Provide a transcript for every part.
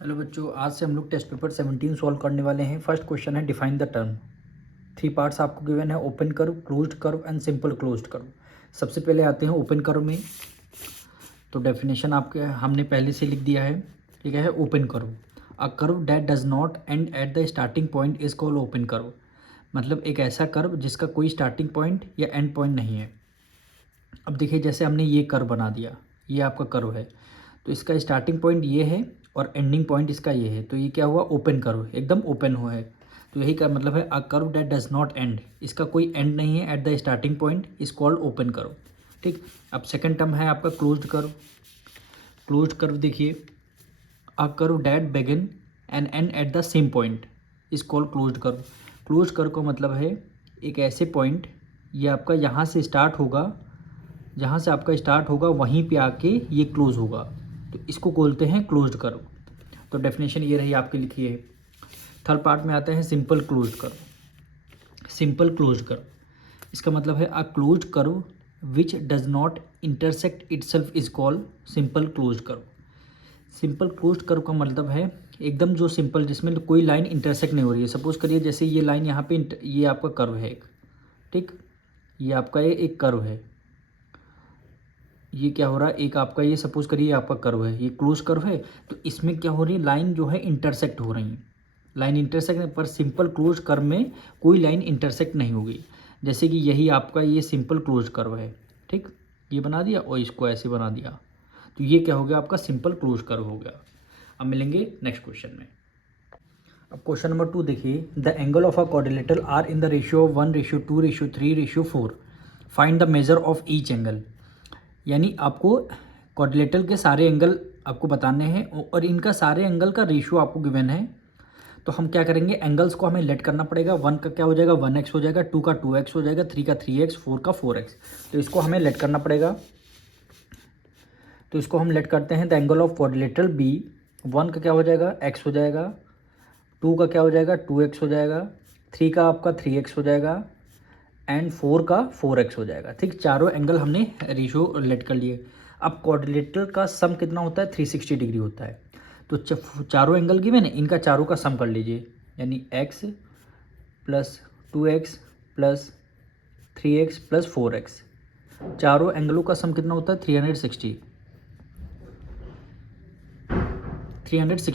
Hello बच्चों, आज से हम लोग टेस्ट पेपर 17 सॉल्व करने वाले हैं। फर्स्ट क्वेश्चन है डिफाइन द टर्म। 3 पार्ट्स आपको गिवन है, open curve, closed curve and simple closed curve. सबसे पहले आते हैं ओपन कर्व में। तो डेफिनेशन आपके हमने पहले से लिख दिया है। ठीक है, open curve a curve that does not and at the starting point is called open curve. मतलब एक ऐसा कर्व जिसका कोई स्टार्टिंग पॉइंट या एंड पॉइंट नहीं है। अब देखिए, जैसे हमने ये कर्व बना दिया, ये आपका कर्व है, तो इसका स्टार्टिंग पॉइंट ये है और एंडिंग पॉइंट इसका ये है, तो ये क्या हुआ, ओपन कर्व, एकदम ओपन हुआ है। तो यही का मतलब है a curve that does not and, इसका कोई एंड नहीं है at the starting point is called open curve. ठीक। अब सेकंड टर्म है आपका क्लोज्ड कर्व। क्लोज्ड कर्व देखिए, a curve that begin and and at the same point is called closed curve. Closed curve का मतलब है एक ऐसे पॉइंट, ये आपका यहाँ से स्टार्ट होगा, जहाँ से आपका स्टार्ट होगा वहीं पे आके ये क्लोज होगा, तो इसको बोलते हैं क्लोज्ड कर्व। तो डेफिनेशन ये रही आपकी लिखी है। थर्ड पार्ट में आता है simple closed curve. Simple closed curve, इसका मतलब है a closed curve which does not intersect itself is called simple closed curve. Simple closed curve का मतलब है एकदम जो सिंपल, जिसमें कोई लाइन इंटरसेक्ट नहीं हो रही है। सपोज करिए जैसे ये लाइन यहाँ पे ये आपका कर्व है एक, ठीक, ये आपका ये एक कर्व है, ये क्या हो रहा है, एक आपका ये सपोज करिए आपका कर्व है, ये क्लोज कर्व है, तो इसमें क्या हो रही है, लाइन जो है इंटरसेक्ट हो रही है। लाइन इंटरसेक्ट, पर सिंपल क्लोज कर्व में कोई लाइन इंटरसेक्ट नहीं होगी। जैसे कि यही आपका ये सिंपल क्लोज कर्व है, ठीक, ये बना दिया और इसको ऐसे बना दिया, तो ये क्या हो गया, आपका सिंपल क्लोज कर्व हो गया। अब मिलेंगे नेक्स्ट क्वेश्चन में। अब क्वेश्चन नंबर 2 देखिए, the angle of a quadrilateral are in the ratio of 1:2:3:4। Find the measure of each angle. यानी आपको क्वाड्रिलेटरल के सारे एंगल आपको बताने हैं और इनका सारे एंगल का रेशियो आपको गिवन है। तो हम क्या करेंगे, एंगल्स को हमें लेट करना पड़ेगा। 1 का क्या हो जाएगा, 1x हो जाएगा, 2 का 2x हो जाएगा, 3 का 3x, 4 का 4x। तो इसको हमें लेट करना पड़ेगा। तो इसको हम लेट करते हैं। The angle of quadrilateral be, 1 का क्या हो जाएगा, x हो जाएगा, 2 का क्या हो जाएगा, 2x हो जाएगा, 3 का आपका 3x हो जाएगा एंड 4 का 4x हो जाएगा। ठीक, चारों एंगल हमने रेशियो लेट कर लिए। अब क्वाड्रिलेटरल का सम कितना होता है, 360 डिग्री होता है। तो चारों एंगल गिवन है, इनका चारों का सम कर लीजिए, यानी x plus 2x plus 3x plus 4x, चारों एंगलों का सम कितना होता है, 360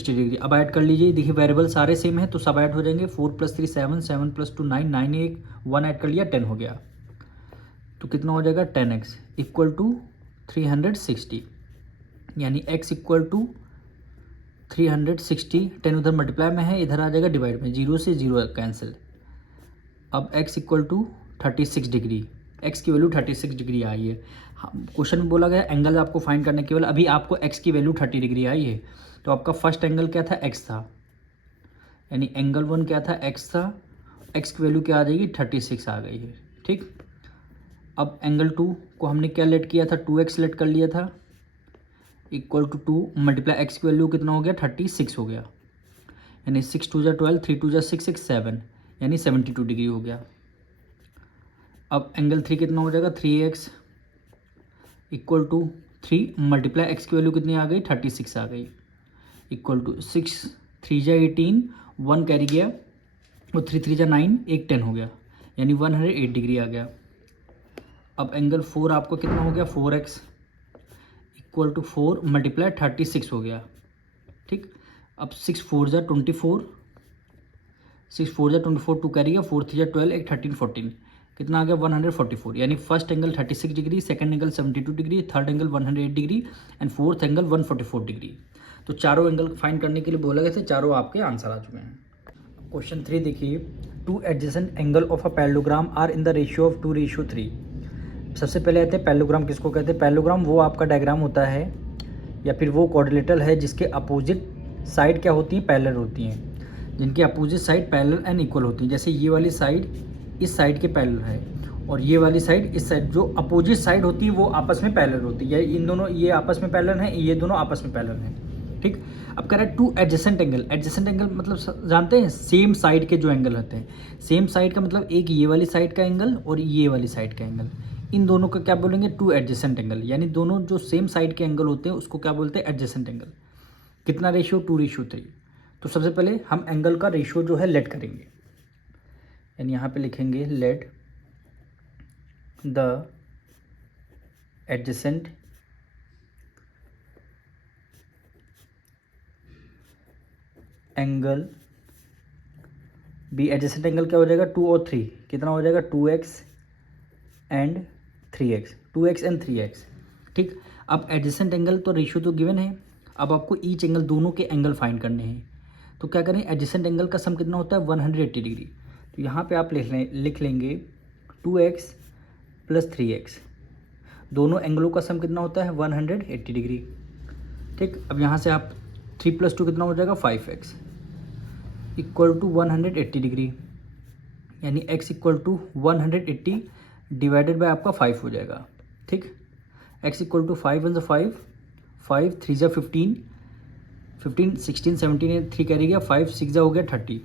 डिग्री। अब ऐड कर लीजिए, देखिए वेरिएबल सारे सेम है तो सब ऐड हो जाएंगे। 4 + 3 7, 7 + 2 9, 9 एक 1 ऐड कर लिया, 10 हो गया। तो कितना हो जाएगा, 10x इक्वल टू 360, यानी x इक्वल टू 360। 10 उधर मल्टीप्लाई में है, इधर आ जाएगा डिवाइड में, 0 से 0 कैंसिल। अब x equal to 36 degree, x की वैल्यू 36 डिग्री आई है। क्वेश्चन में बोला गया एंगल आपको फाइंड करने केवल, अभी आपको x की वैल्यू 30 डिग्री आई है। तो आपका फर्स्ट एंगल क्या था, x था, यानी एंगल 1 क्या था, x था, x की वैल्यू क्या आ जाएगी, 36 आ गई है। ठीक। अब एंगल 2 को हमने क्या लेट किया था, 2x लेट कर लिया था, इक्वल टू 2 मल्टीप्लाई x की वैल्यू कितना हो गया, 36 हो गया, यानी 6 2 जा 12, 3 2 जा 6 6 7, यानी 72 डिग्री हो गया। अब एंगल 3 कितना हो जाएगा, 3x equal to 3 multiply x की वैल्यू कितनी आ गई, 36 आ गई, इक्वल टू 6 3 जा 18, 1 कैरी गया और 3 3 जा 9, एक 10 हो गया, यानी 108 डिग्री आ गया। अब एंगल 4 आपको कितना हो गया, 4x इक्वल टू 4 मल्टीप्लाई 36 हो गया। ठीक। अब 6 4 जा 24, 6 4 जा 24, 2 कैरी गया, 4 3 जा 12, एक 13 14, कितना आ गया, 144, यानी first angle 36 degree, second angle 72 degree, third angle 108 degree and fourth angle 144 degree. तो चारों एंगल फाइंड करने के लिए बोला गया था, चारों आपके आंसर आ चुके हैं। क्वेश्चन 3 देखिए, 2 adjacent angle of a parallelogram are in the ratio of 2:3। सबसे पहले आते हैं पैरेललोग्राम किसको कहते हैं। पैरेललोग्राम वो आपका डायग्राम होता है या फिर वो क्वाड्रिलेटरल है जिसके अपोजिट साइड क्या होती है, पैरेलल होती हैं, जिनकी opposite side parallel and equal होती हैं। जैसे ये वाली साइड इस साइड के पैरेलल है और ये वाली साइड इस साइड, जो अपोजिट साइड होती है वो आपस में पैरेलल होती है, या इन दोनों ये आपस में पैरेलल हैं, ये दोनों आपस में पैरेलल हैं। ठीक। अब कह रहा है 2 एडजेसेंट एंगल। एडजेसेंट एंगल मतलब जानते हैं, सेम साइड के जो एंगल होते हैं। सेम साइड का मतलब एक ये वाली साइड का एंगल और ये वाली साइड का एंगल, इन दोनों का क्या बोलेंगे, 2 एडजेसेंट एंगल, यानी दोनों जो सेम साइड के एंगल होते हैं उसको क्या बोलते हैं, एडजेसेंट एंगल। कितना रेशियो, 2:3। तो सबसे पहले हम एंगल का रेशियो जो है लेट करेंगे, यानी यहाँ पे लिखेंगे let the adjacent angle be. Adjacent angle क्या हो जाएगा, 2 और 3 कितना हो जाएगा, 2x and 3x, 2x and 3x। ठीक, अब एडजेसेंट एंगल तो रेशियो तो गिवन है, अब आपको ईच एंगल, दोनों के एंगल फाइंड करने हैं। तो क्या करें, एडजेसेंट एंगल का सम कितना होता है, 180 डिग्री। तो यहाँ पे आप लिख लेंगे 2x प्लस 3x, दोनों एंगलों का सम कितना होता है, 180 डिग्री। ठीक, अब यहाँ से आप 3 + 2 कितना हो जाएगा, 5x इक्वल टू 180 डिग्री, यानी x equal to 180 divided by आपका 5 हो जाएगा। ठीक, x इक्वल टू 5 × 5, 5 3 × 15, 15 16 17 3 कैरी गया, 5 6 हो गया 30,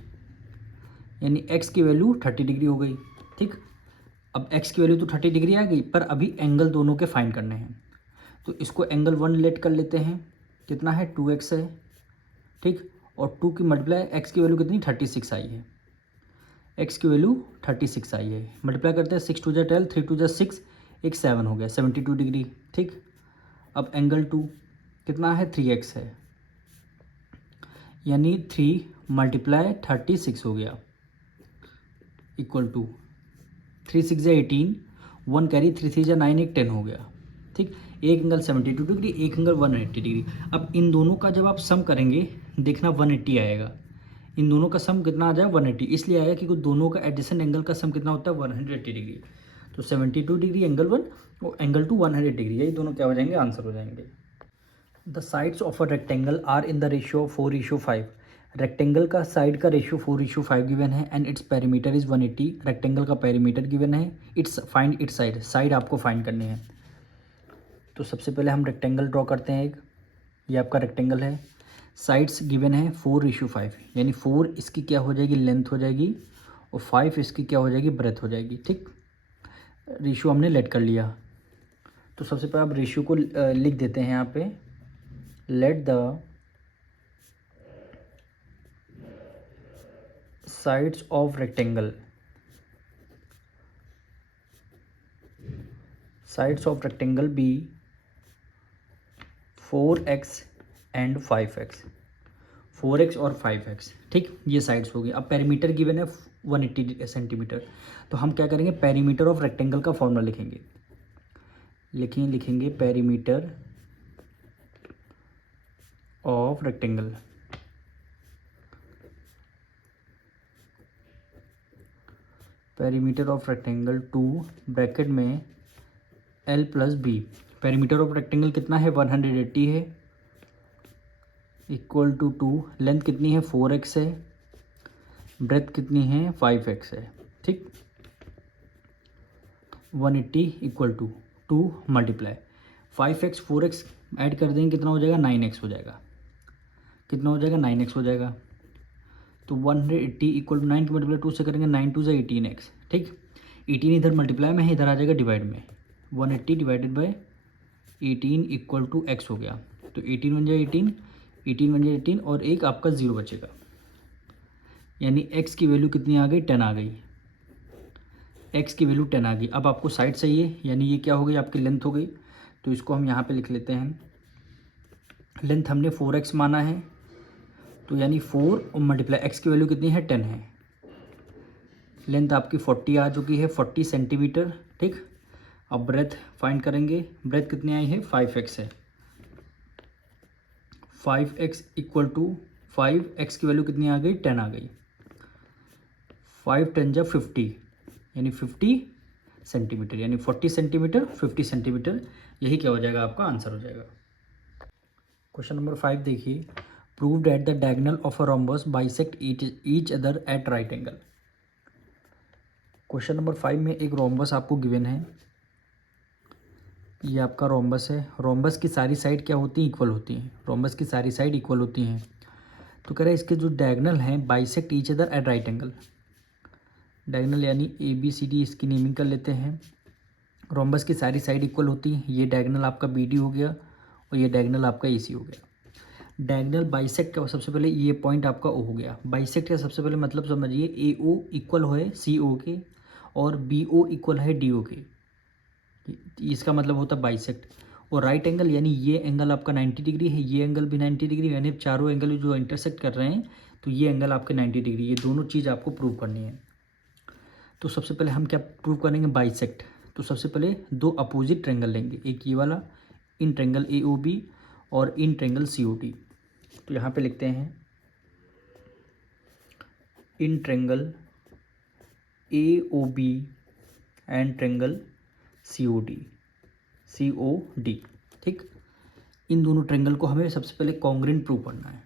यानी x की वैल्यू 30 डिग्री हो गई। ठीक, अब x की वैल्यू तो 30 डिग्री आ गई, पर अभी एंगल दोनों के फाइंड करने हैं। तो इसको एंगल 1 लेट कर लेते हैं, कितना है, 2x है। ठीक, और 2 की मल्टीप्लाई x की वैल्यू कितनी, 36 आई है, x की वैल्यू 36 आई है। मल्टीप्लाई करते हैं, 6 × 2 = 12, 3 × 2 = 6, एक 7 हो गया, 72 डिग्री। ठीक, अब एंगल 2 कितना है, 3x है, यानी 3 × 36 हो गया, इक्वल टू 3 6 = 18, 1 कैरी, 3 3 = 9, एक 10 हो गया। ठीक, एक एंगल 72 डिग्री, एक एंगल 180 डिग्री। अब इन दोनों का जब आप सम करेंगे, देखना 180 आएगा। इन दोनों का सम कितना आ जाएगा, 180, इसलिए आएगा क्योंकि दोनों का एडजेसेंट एंगल का सम कितना होता है, 180 डिग्री। तो 72 डिग्री एंगल 1 और एंगल 2 100 डिग्री, यही दोनों क्या हो जाएंगे, आंसर हो जाएंगे। The sides of a rectangle are in the ratio 4:5। Rectangle का साइड का रेशियो 4:5 गिवन है and its perimeter is 180। Rectangle का पेरीमीटर गिवन है, its find its side, side आपको फाइंड करने हैं। तो सबसे पहले हम रेक्टेंगल ड्रॉ करते हैं। एक ये आपका रेक्टेंगल है, साइड्स गिवन है 4:5, यानी 4 इसकी क्या हो जाएगी, लेंथ हो जाएगी, और 5 इसकी क्या हो जाएगी, ब्रेथ हो जाएगी। ठीक, रेशियो हमने लेट कर लिया। तो सबसे पहले आप रेशियो को लिख देते हैं यहाँ पे, let the sides of rectangle, sides of rectangle be 4x and 5x, 4x और 5x। ठीक, ये साइड्स हो गई। अब पेरीमीटर गिवन है 180 सेंटीमीटर। तो हम क्या करेंगे, पेरीमीटर ऑफ रेक्टेंगल का फॉर्मूला लिखेंगे, लिखेंगे perimeter of rectangle, perimeter of rectangle 2 bracket में L + B। Perimeter of rectangle कितना है, 180 है, इक्वल टू 2, लेंथ कितनी है, 4x है, ब्रेथ कितनी है, 5x है। ठीक, 180 equal to 2 multiply 5x 4x add कर देंगे, कितना हो जाएगा, 9x हो जाएगा। कितना हो जाएगा, 9x हो जाएगा। तो 180 इक्वल टू 9 की मल्टीप्लाई 2 से करेंगे, 9 2 = 18x। ठीक, 18 इधर मल्टीप्लाई में है, इधर आ जाएगा डिवाइड में, 180 divided by 18 equal to x हो गया। तो 18 बन जाए 18, 18 बन जाए 18, और एक आपका 0 बचेगा, यानी x की वैल्यू कितनी आ गई, 10 आ गई। x की वैल्यू 10 आ गई। अब आपको साइड चाहिए, यानी ये क्या हो गई, आपकी लेंथ हो गई। तो इसको हम यहाँ पे लिख लेते हैं, लेंथ हमने 4x माना है, तो यानी 4 और मल्टीप्लाई x की वैल्यू कितनी है, 10 है। लेंथ आपकी 40 आ चुकी है, 40 सेंटीमीटर। ठीक, अब ब्रेथ फाइंड करेंगे, ब्रेथ कितनी आई है, 5x है, 5x इक्वल टू 5x की वैल्यू कितनी आ गई, 10 आ गई, 5 10 = 50, यानी 50 सेंटीमीटर, यानी 40 सेंटीमीटर 50 सेंटीमीटर, यही क्या हो जाएगा, आपका आंसर हो जाएगा। क्वेश्चन नंबर 5 देखिए, prove that the diagonal of a rhombus bisect each other at right angle. Question number 5 में एक रोम्बस आपको गिवन है, ये आपका रोम्बस है। रोम्बस की सारी साइड क्या होती हैं, इक्वल होती हैं। रोम्बस की सारी साइड इक्वल होती हैं। तो कह रहे हैं इसके जो डायगोनल हैं bisect each other at right angle. Diagonal यानी ABCD इसकी नेमिंग कर लेते हैं। रोम्बस की सारी साइड इक्वल होती हैं। ये डायगोनल आपका BD हो गया और ये डायगोनल आपका AC हो गया। डायगोनल बाइसेक्ट का सबसे पहले ये पॉइंट आपका ओ हो गया। बाइसेक्ट का सबसे पहले मतलब समझिए, ए ओ इक्वल है सी ओ के और बी ओ इक्वल है डी ओ के, इसका मतलब होता है बाइसेक्ट। और राइट एंगल यानी ये एंगल आपका 90 डिग्री है, ये एंगल भी 90 डिग्री, यानी चारों एंगल जो इंटरसेक्ट कर रहे हैं तो ये एंगल आपके 90 डिग्री, ये दोनों चीज़ आपको प्रूव करनी है। तो सबसे पहले हम क्या प्रूव करेंगे, बाइसेक्ट। तो सबसे पहले दो अपोजिट ट्रेंगल लेंगे, एक ये वाला इन ट्रेंगल ए ओ बी और in triangle C O D. तो यहाँ पे लिखते हैं in triangle A O B and triangle C O D, C O D. ठीक, इन दोनों ट्रेंगल को हमें सबसे पहले कॉन्ग्रेंट प्रूव करना है,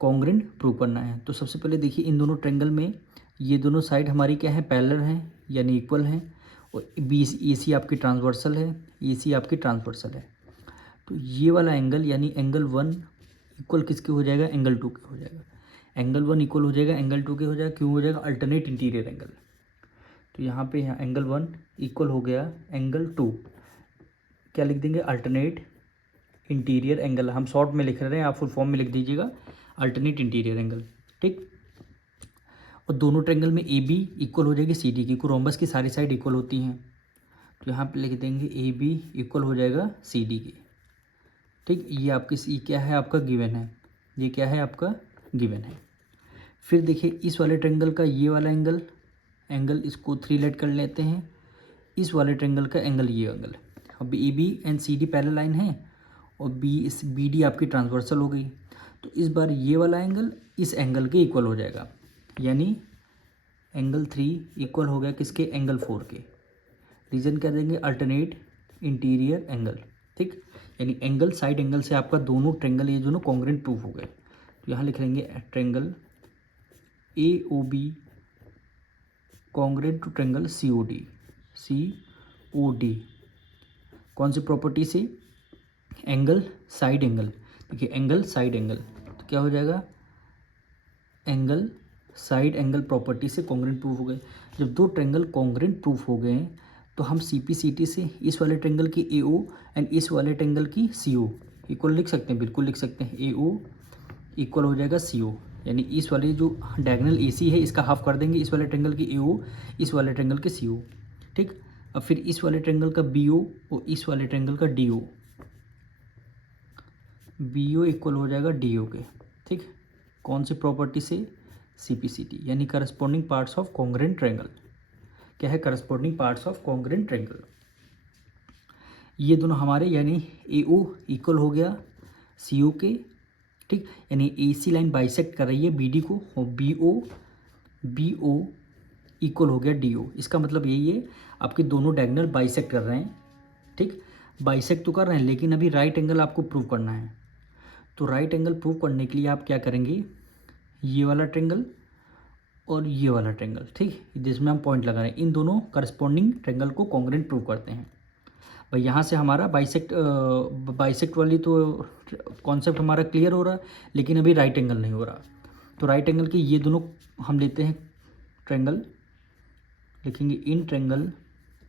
कॉन्ग्रेंट प्रूव करना है। तो सबसे पहले देखिए, इन दोनों ट्रेंगल में ये दोनों साइड हमारी क्या है, पैरेलल हैं यानी इक्वल हैं, और बी ए सी आपकी ट्रांसवर्सल है, ए सी आपकी ट्रांसवर्सल है। तो ये वाला एंगल यानी एंगल 1 इक्वल किसके हो जाएगा, एंगल 2 के हो जाएगा। एंगल 1 इक्वल हो जाएगा एंगल 2 के हो जाएगा, क्यों हो जाएगा, अल्टरनेट इंटीरियर एंगल। तो यहाँ पे यहाँ एंगल 1 इक्वल हो गया एंगल 2, क्या लिख देंगे, अल्टरनेट इंटीरियर एंगल। हम शॉर्ट में लिख रहे हैं, आप फुल फॉर्म में लिख दीजिएगा अल्टरनेट इंटीरियर एंगल। ठीक, और दोनों ट्रेंगल में ए बी इक्वल हो जाएगी सी डी की, रोम्बस की सारी साइड इक्वल होती हैं। तो यहाँ पे लिख देंगे ए बी इक्वल हो जाएगा सी डी की। ठीक, ये आपकी सी क्या है, आपका गिवन है, ये क्या है आपका गिवन है। फिर देखिए इस वाले ट्रेंगल का ये वाला एंगल इसको 3 लेट कर लेते हैं, इस वाले ट्रेंगल का एंगल ये एंगल। अब A B and C D parallel line है और बी डी आपकी ट्रांसवर्सल हो गई। तो इस बार ये वाला एंगल इस एंगल के इक्वल हो जाएगा, यानी एंगल 3 इक्वल हो गया किसके, एंगल 4 के। रीजन क्या देंगे, अल्टरनेट इंटीरियर एंगल। ठीक, यानी एंगल साइड एंगल से आपका दोनों ट्रेंगल ये दोनों कॉन्ग्रेंट प्रूफ हो गए। तो यहाँ लिख लेंगे triangle A O B congruent to triangle C O D, C O D. कौन सी प्रॉपर्टी से, एंगल साइड एंगल। देखिए एंगल साइड एंगल, तो क्या हो जाएगा, एंगल साइड एंगल प्रॉपर्टी से कॉन्ग्रेंट प्रूफ हो गए। जब दो ट्रेंगल कॉन्ग्रेंट प्रूफ हो गए तो हम सी पी सी टी से इस वाले ट्रेंगल की ए ओ एंड इस वाले ट्रेंगल की सी ओ इक्वल लिख सकते हैं, बिल्कुल लिख सकते हैं। ए ओ इक्वल हो जाएगा सी ओ, यानी इस वाले जो डायगोनल ए सी है इसका हाफ कर देंगे इस वाले ट्रेंगल की ए ओ, इस वाले ट्रेंगल के सी ओ। ठीक, अब फिर इस वाले ट्रेंगल का बी ओ और इस वाले ट्रेंगल का D O, B O equal हो जाएगा डी ओ के। ठीक, कौन सी प्रॉपर्टी से, सी पी सी टी, यानी corresponding parts of congruent triangle. क्या है, corresponding parts of congruent triangle. ये दोनों हमारे यानी ए ओ इक्वल हो गया सी ओ के। ठीक, यानी ए सी लाइन बाइसेक्ट कर रही है बी डी को, और बी ओ इक्वल हो गया डी ओ। इसका मतलब यही है आपके दोनों डायगोनल बाइसेक्ट कर रहे हैं। ठीक, बाइसेक्ट तो कर रहे हैं लेकिन अभी राइट एंगल आपको प्रूव करना है। तो राइट एंगल प्रूव करने के लिए आप क्या करेंगे, ये वाला ट्रेंगल और ये वाला ट्रेंगल, ठीक, जिसमें हम पॉइंट लगा रहे हैं, इन दोनों करस्पॉन्डिंग ट्रेंगल को कॉन्ग्रेंट प्रूव करते हैं। भाई यहाँ से हमारा बाइसेक्ट वाली तो कॉन्सेप्ट हमारा क्लियर हो रहा है, लेकिन अभी राइट एंगल नहीं हो रहा। तो राइट एंगल के ये दोनों हम लेते हैं ट्रेंगल, लिखेंगे in triangle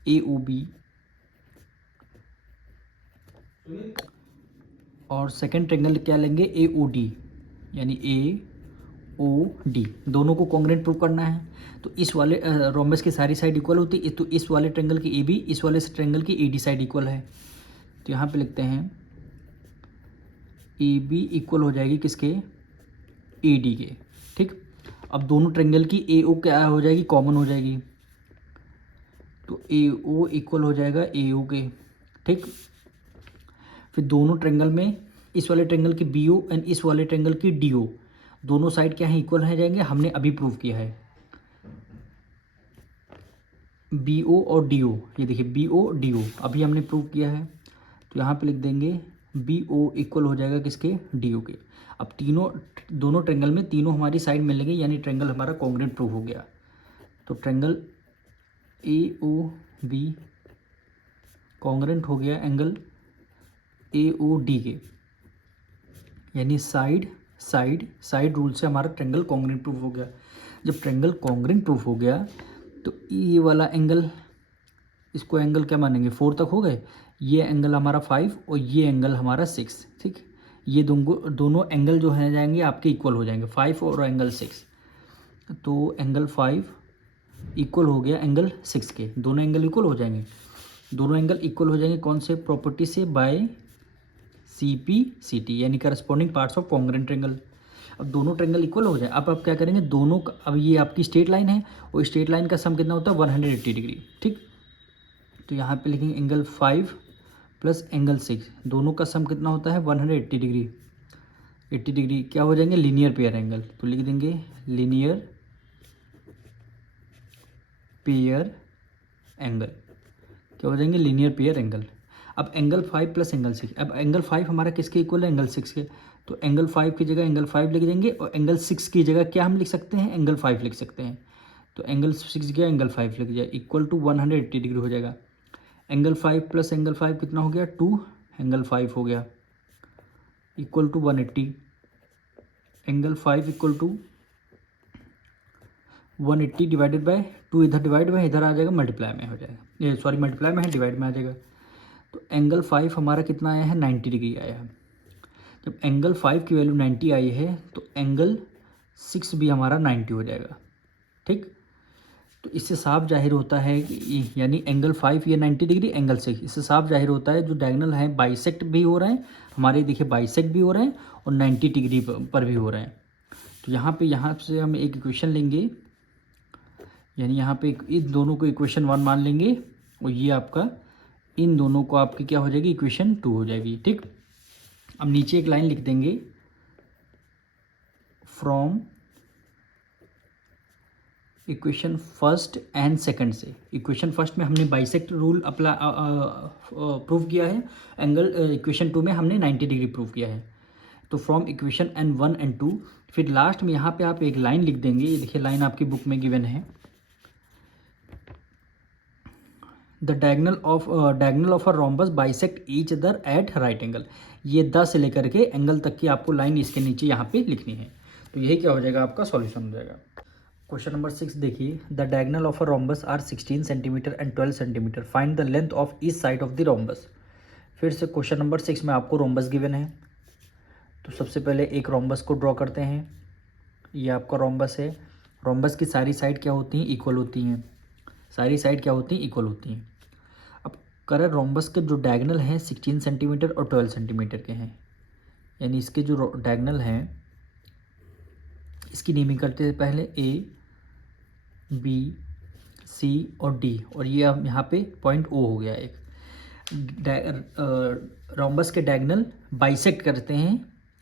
A O B, और सेकेंड ट्रेंगल क्या लेंगे, ए ओ डी, यानी ए ओ डी। दोनों को कॉन्ग्रेंट प्रूव करना है। तो इस वाले रोम्बस की सारी साइड इक्वल होती है, तो इस वाले ट्रेंगल की ए बी इस वाले ट्रेंगल की ए डी साइड इक्वल है। तो यहाँ पे लिखते हैं ए बी इक्वल हो जाएगी किसके, ए डी के। ठीक, अब दोनों ट्रेंगल की ए ओ क्या हो जाएगी, कॉमन हो जाएगी, तो ए ओ इक्वल हो जाएगा ए ओ के। ठीक, फिर दोनों ट्रेंगल में इस वाले ट्रेंगल की बी ओ एंड इस वाले ट्रेंगल की डी ओ, दोनों साइड क्या है, इक्वल है जाएंगे, हमने अभी प्रूव किया है। बी ओ और डी ओ, ये देखिए बी ओ डी ओ अभी हमने प्रूव किया है। तो यहाँ पे लिख देंगे बी ओ इक्वल हो जाएगा किसके, डी ओ के। अब दोनों ट्रेंगल में तीनों हमारी साइड मिलेंगे, यानी ट्रेंगल हमारा कॉन्ग्रेंट प्रूव हो गया। तो triangle A O B congruent हो गया एंगल ए ओ डी के, यानी साइड रूल से हमारा ट्रेंगल कॉन्ग्रेंट प्रूफ हो गया। जब ट्रेंगल कॉन्ग्रेंट प्रूफ हो गया तो ये वाला एंगल, इसको एंगल क्या मानेंगे, 4 तक हो गए, ये एंगल हमारा 5 और ये एंगल हमारा 6। ठीक, ये दोनों एंगल जो है जाएंगे आपके इक्वल हो जाएंगे, 5 और एंगल 6। तो एंगल 5 इक्वल हो गया एंगल 6 के, दोनों एंगल इक्वल हो जाएंगे। दोनों एंगल इक्वल हो जाएंगे कौन से प्रॉपर्टी से? बाय CP/CT, यानी corresponding parts of congruent triangle. अब दोनों ट्रायंगल इक्वल हो जाए, अब आप क्या करेंगे, दोनों का, अब ये आपकी स्ट्रेट लाइन है और स्ट्रेट लाइन का सम कितना होता है? 180 डिग्री। ठीक, तो यहाँ पे लिखेंगे एंगल 5 प्लस एंगल 6, दोनों का सम कितना होता है? 180 डिग्री। 80 डिग्री क्या हो जाएंगे? Linear pair angle. तो लिख देंगे लीनियर पेयर एंगल, क्या हो जाएंगे? Linear pair angle. अब एंगल 5 प्लस एंगल 6, अब एंगल 5 हमारा किसके इक्वल है? एंगल 6 के। तो एंगल 5 की जगह एंगल 5 लिख देंगे और एंगल 6 की जगह क्या हम लिख सकते हैं? एंगल 5 लिख सकते हैं। तो एंगल 6 की जगह एंगल 5 लिख जाए, इक्वल टू 180 डिग्री हो जाएगा। एंगल 5 प्लस एंगल 5 कितना हो गया? 2 एंगल 5 हो गया, equal to 180। Angle 5 equal to 180 divided by 2, इधर डिवाइड बाय इधर आ जाएगा, मल्टीप्लाई में हो जाएगा, ये सॉरी मल्टीप्लाई में है, डिवाइड में आ जाएगा। तो एंगल 5 हमारा कितना आया है? 90 डिग्री आया है। जब एंगल 5 की वैल्यू 90 आई है तो एंगल 6 भी हमारा 90 हो जाएगा। ठीक, तो इससे साफ जाहिर होता है कि यानी एंगल 5 ये 90 डिग्री, एंगल 6, इससे साफ जाहिर होता है जो डायगोनल है बाइसेक्ट भी हो रहे हैं हमारे, देखिए बाइसेक्ट भी हो रहे हैं और 90 डिग्री पर भी हो रहे हैं। तो यहाँ से हम एक इक्वेशन लेंगे, यानी यहाँ पे इन दोनों को इक्वेशन 1 मान लेंगे और ये आपका इन दोनों को आपकी क्या हो जाएगी? इक्वेशन 2 हो जाएगी। ठीक, अब नीचे एक लाइन लिख देंगे, from equation first and second से। इक्वेशन फर्स्ट में हमने बाइसेक्ट रूल प्रूव किया है, एंगल इक्वेशन 2 में हमने 90 डिग्री प्रूव किया है। तो फ्रॉम इक्वेशन एंड 1 एंड 2, फिर लास्ट में यहाँ पे आप एक लाइन लिख देंगे, ये देखिए लाइन आपकी बुक में गिवन है, the diagonal of a rhombus bisect each other at right angle. ये 10 से लेकर के एंगल तक की आपको लाइन इसके नीचे यहाँ पे लिखनी है। तो यही क्या हो जाएगा? आपका सॉल्यूशन हो जाएगा। क्वेश्चन नंबर 6 देखिए, the diagonal of a rhombus are 16 centimetre and 12 centimetre, find the length of each side of the rhombus. फिर से क्वेश्चन नंबर 6 में आपको रोम्बस गिवन है। तो सबसे पहले एक रोम्बस को ड्रॉ करते हैं, ये आपका रोम्बस है। रोम्बस की सारी साइड क्या होती हैं? इक्वल होती हैं। सारी साइड क्या होती हैं? इक्वल होती हैं। अब करें रोम्बस के जो डायगोनल हैं 16 सेंटीमीटर और 12 सेंटीमीटर के हैं, यानी इसके जो डायगोनल हैं इसकी नेमिंग करते हैं पहले A, B, C और D, और ये अब यहाँ पे पॉइंट O हो गया एक। रोम्बस के डायगोनल बाइसेक्ट करते हैं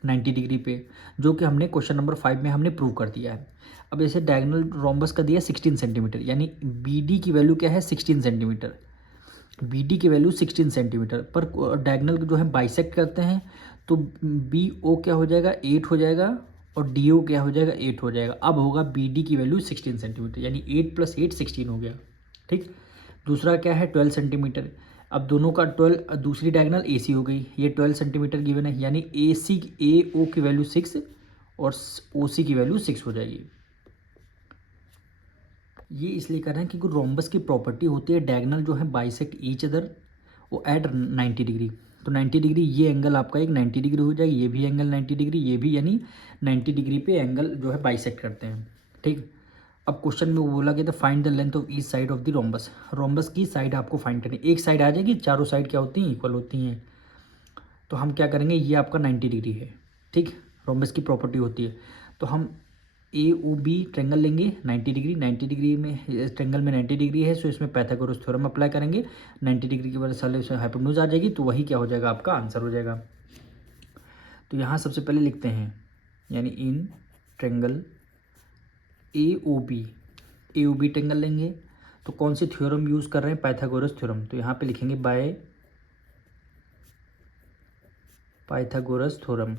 90 डिग्री पे, जो कि हमने क्वेश्चन नंबर 5 में हमने प्रूव कर दिया है। अब जैसे डायगोनल रोम्बस का दिया 16 सेंटीमीटर, यानी BD की वैल्यू क्या है? 16 सेंटीमीटर। BD की वैल्यू 16 सेंटीमीटर पर डायगोनल जो है बाइसेक्ट करते हैं, तो BO क्या हो जाएगा? 8 हो जाएगा और DO क्या हो जाएगा? 8 हो जाएगा। अब होगा BD की वैल्यू 16 सेंटीमीटर, यानी 8 + 8 16 हो गया। ठीक, दूसरा क्या है? 12 सेंटीमीटर। अब दोनों का 12, दूसरी डायगोनल AC हो गई, ये 12 सेंटीमीटर गिवन है, यानी AO की वैल्यू 6 और OC की वैल्यू 6 हो जाएगी। ये इसलिए कर रहे हैं क्योंकि रोम्बस की प्रॉपर्टी होती है डायगोनल जो है बाइसेक्ट ईच अदर वो एट 90 डिग्री। तो 90 डिग्री ये एंगल आपका एक 90 डिग्री हो जाएगी, ये भी एंगल 90 डिग्री, ये भी, यानी 90 डिग्री पे एंगल जो है बाइसेक्ट करते हैं। ठीक, अब क्वेश्चन में वो बोला गया था find the length of each side of the rhombus. Rhombus की साइड आपको फाइंड करनी, एक साइड आ जाएगी, चारों साइड क्या होती हैं? इक्वल होती हैं। तो हम क्या करेंगे, ये आपका 90 डिग्री है। ठीक, रोम्बस की प्रॉपर्टी होती है, तो हम AOB ट्रेंगल लेंगे 90 डिग्री। 90 डिग्री में ट्रेंगल में 90 डिग्री है, सो इसमें पाइथागोरस थ्योरम अप्लाई करेंगे। 90 डिग्री की वजह से हाइपोटेन्यूज आ जाएगी, तो वही क्या हो जाएगा? आपका आंसर हो जाएगा। तो यहाँ सबसे पहले लिखते हैं, यानी इन ट्रेंगल AOB ट्रेंगल लेंगे, तो कौन सी थ्योरम यूज़ कर रहे हैं? Pythagoras theorem. तो यहाँ पे लिखेंगे by Pythagoras theorem.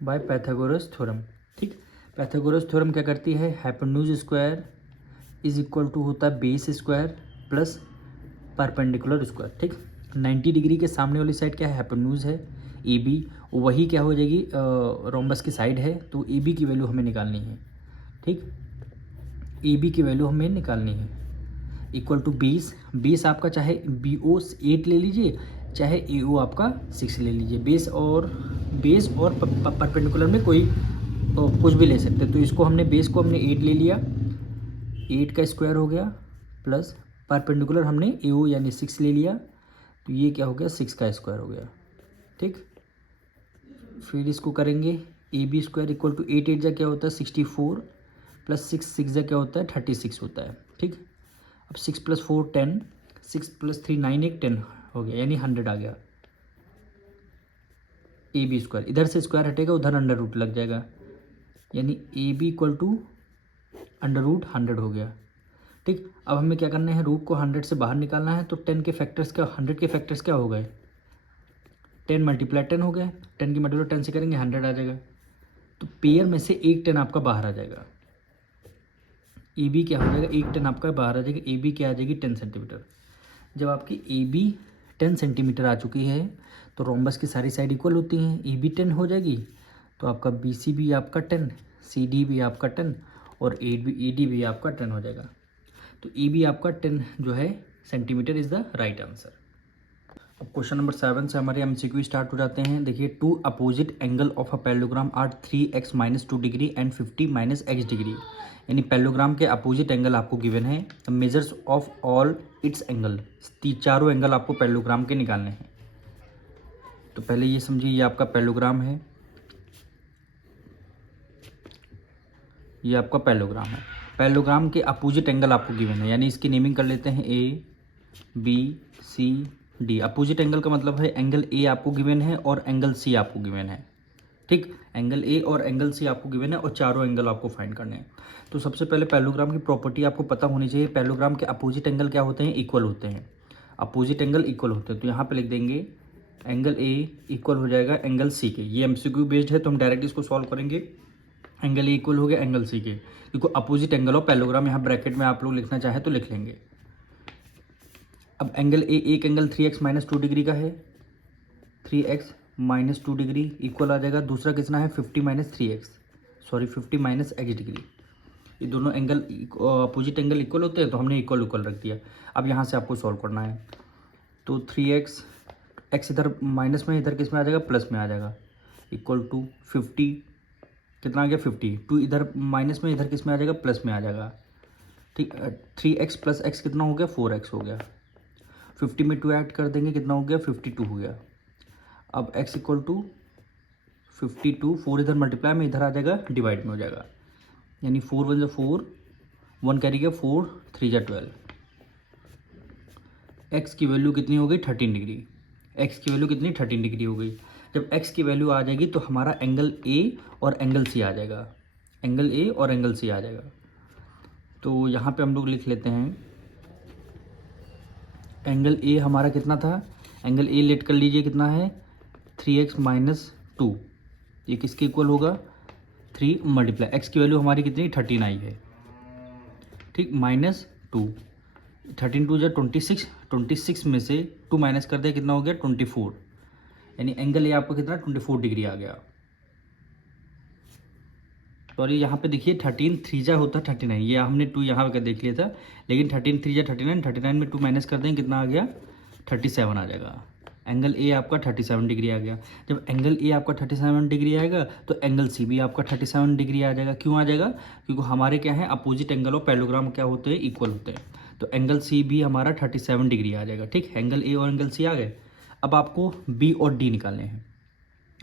By Pythagoras theorem. ठीक, पाइथागोरस थ्योरम क्या करती है? Hypotenuse square is equal to होता है base square plus perpendicular square. ठीक, 90 डिग्री के सामने वाली साइड क्या है? हाइपोटेन्यूज है AB, वही क्या हो जाएगी? रोम्बस की साइड है, तो AB की वैल्यू हमें निकालनी है। ठीक, AB की वैल्यू हमें निकालनी है, इक्वल टू 20 आपका चाहे BO 8 ले लीजिए, चाहे AO आपका 6 ले लीजिए। बेस और परपेंडिकुलर में कोई कुछ भी ले सकते हैं। तो इसको हमने बेस को हमने 8 ले लिया, 8 का स्क्वायर हो गया, प्लस परपेंडिकुलर हमने AO यानी 6 ले लिया, तो ये क्या हो गया 6 का स्क्वायर हो गया। ठीक, फिर इसको करेंगे AB स्क्वायर इक्वल टू 8 8 जा क्या होता है 64, प्लस 6 6 जा क्या होता है 36 होता है। ठीक, अब 6 + 4 10, 6 + 3 9 1 10 हो गया, यानी 100 आ गया। AB स्क्वायर, इधर से स्क्वायर हटेगा उधर अंडर रूट लग जाएगा, यानी AB इक्वल टू √100 हो गया। ठीक, अब हमें क्या करना है, रूट को 100 से बाहर निकालना है। तो 10 के फैक्टर्स क्या, 100 के फैक्टर्स क्या हो गए 10 × 10 हो गए, 10 की मल्टीप्लाई 10 से करेंगे 100 आ जाएगा। तो पेयर में से एक 10 आपका बाहर आ जाएगा। AB क्या हो जाएगा, एक 10 आपका बाहर आ जाएगा। AB क्या आ जाएगी 10 सेंटीमीटर। जब आपकी AB 10 सेंटीमीटर आ चुकी है तो रोम्बस की सारी साइड इक्वल होती हैं, AB 10 हो जाएगी, तो आपका BC भी आपका 10, CD भी आपका 10 और AD भी आपका 10 हो जाएगा। तो AB आपका 10 जो है centimetre is the right answer. अब क्वेश्चन नंबर 7 से हमारे MCQ स्टार्ट हो जाते हैं। देखिए, 2 opposite angle of a parallelogram are 3x - 2 degree and 50 - x degree. यानी पैरेललोग्राम के अपोजिट एंगल आपको गिवन है, measures of all its angle, चारों एंगल आपको पैरेललोग्राम के निकालने हैं। तो पहले ये समझिए, ये आपका पैरेललोग्राम है, ये आपका पैरेललोग्राम है। पैरेललोग्राम के अपोजिट एंगल आपको गिवन है, यानी इसकी नेमिंग कर लेते हैं A B C D। Opposite angle का मतलब है एंगल A आपको गिवन है और एंगल C आपको गिवन है। ठीक, एंगल A और एंगल C आपको गिवन है और चारों एंगल आपको फाइंड करने हैं। तो सबसे पहले पैरेललोग्राम की प्रॉपर्टी आपको पता होनी चाहिए। पैरेललोग्राम के अपोजिट एंगल क्या होते हैं, इक्वल होते हैं। अपोजिट एंगल इक्वल होते हैं, तो यहाँ पे लिख देंगे एंगल A इक्वल हो जाएगा एंगल C के। ये MCQ बेस्ड है तो हम डायरेक्ट इसको सॉल्व करेंगे। एंगल A इक्वल हो गया एंगल C के, क्योंकि अपोजिट एंगल ऑफ पैरेललोग्राम यहाँ ब्रैकेट में आप लोग लिखना चाहे तो लिख लेंगे। अब एंगल A एक एंगल 3x - 2 डिग्री का है, 3x - 2 डिग्री इक्वल आ जाएगा। दूसरा कितना है 50 - 3x, सॉरी 50 - x डिग्री। ये दोनों एंगल अपोजिट एंगल इक्वल होते हैं तो हमने इक्वल रख दिया। अब यहाँ से आपको सॉल्व करना है। तो 3x, x इधर माइनस में, इधर किस में आ जाएगा प्लस में आ जाएगा, इक्वल टू 50, कितना आ गया 50। 2 इधर माइनस में, इधर किस में आ जाएगा प्लस में आ जाएगा। ठीक, 3x + x कितना हो गया 4x हो गया। 50 में 2 ऐड कर देंगे, कितना हो गया 52 हो गया। अब x इक्वल टू 52, 4 इधर मल्टीप्लाई में, इधर आ जाएगा डिवाइड में हो जाएगा, यानी 4 1 = 4, 1 कैरी गया 4, 3 = 12। x की वैल्यू कितनी हो गई 13 डिग्री। x की वैल्यू कितनी 13 डिग्री हो गई। जब x की वैल्यू आ जाएगी तो हमारा एंगल A और एंगल C आ जाएगा, एंगल A और एंगल C आ जाएगा। तो यहाँ पे हम लोग लिख लेते हैं एंगल A हमारा कितना था, एंगल A लेट कर लीजिए कितना है 3x - 2, ये किसके इक्वल होगा 3 मल्टीप्लाई x की वैल्यू हमारी कितनी 13 आई है। ठीक, -2, 13 2 = 26, 26 में से 2 माइनस कर दिया, कितना हो गया 24, यानी एंगल ए आपका कितना 24 डिग्री आ गया। सॉरी, यहाँ पे देखिए 13 3 जा होता 39, ये हमने 2 यहाँ पर देख लिया था, लेकिन 13 3 जा 39, 39 में 2 माइनस कर देंगे, कितना आ गया 37 आ जाएगा। एंगल ए आपका 37 डिग्री आ गया। जब एंगल ए आपका 37 डिग्री आएगा तो एंगल सी भी आपका 37 डिग्री आ जाएगा। क्यों आ जाएगा, क्योंकि हमारे क्या है अपोजिट एंगल और पैरेललोग्राम क्या होते हैं इक्वल होते हैं। तो एंगल सी भी हमारा 37 डिग्री आ जाएगा। ठीक, एंगल ए और एंगल सी आ गए। अब आपको बी और डी निकालने हैं,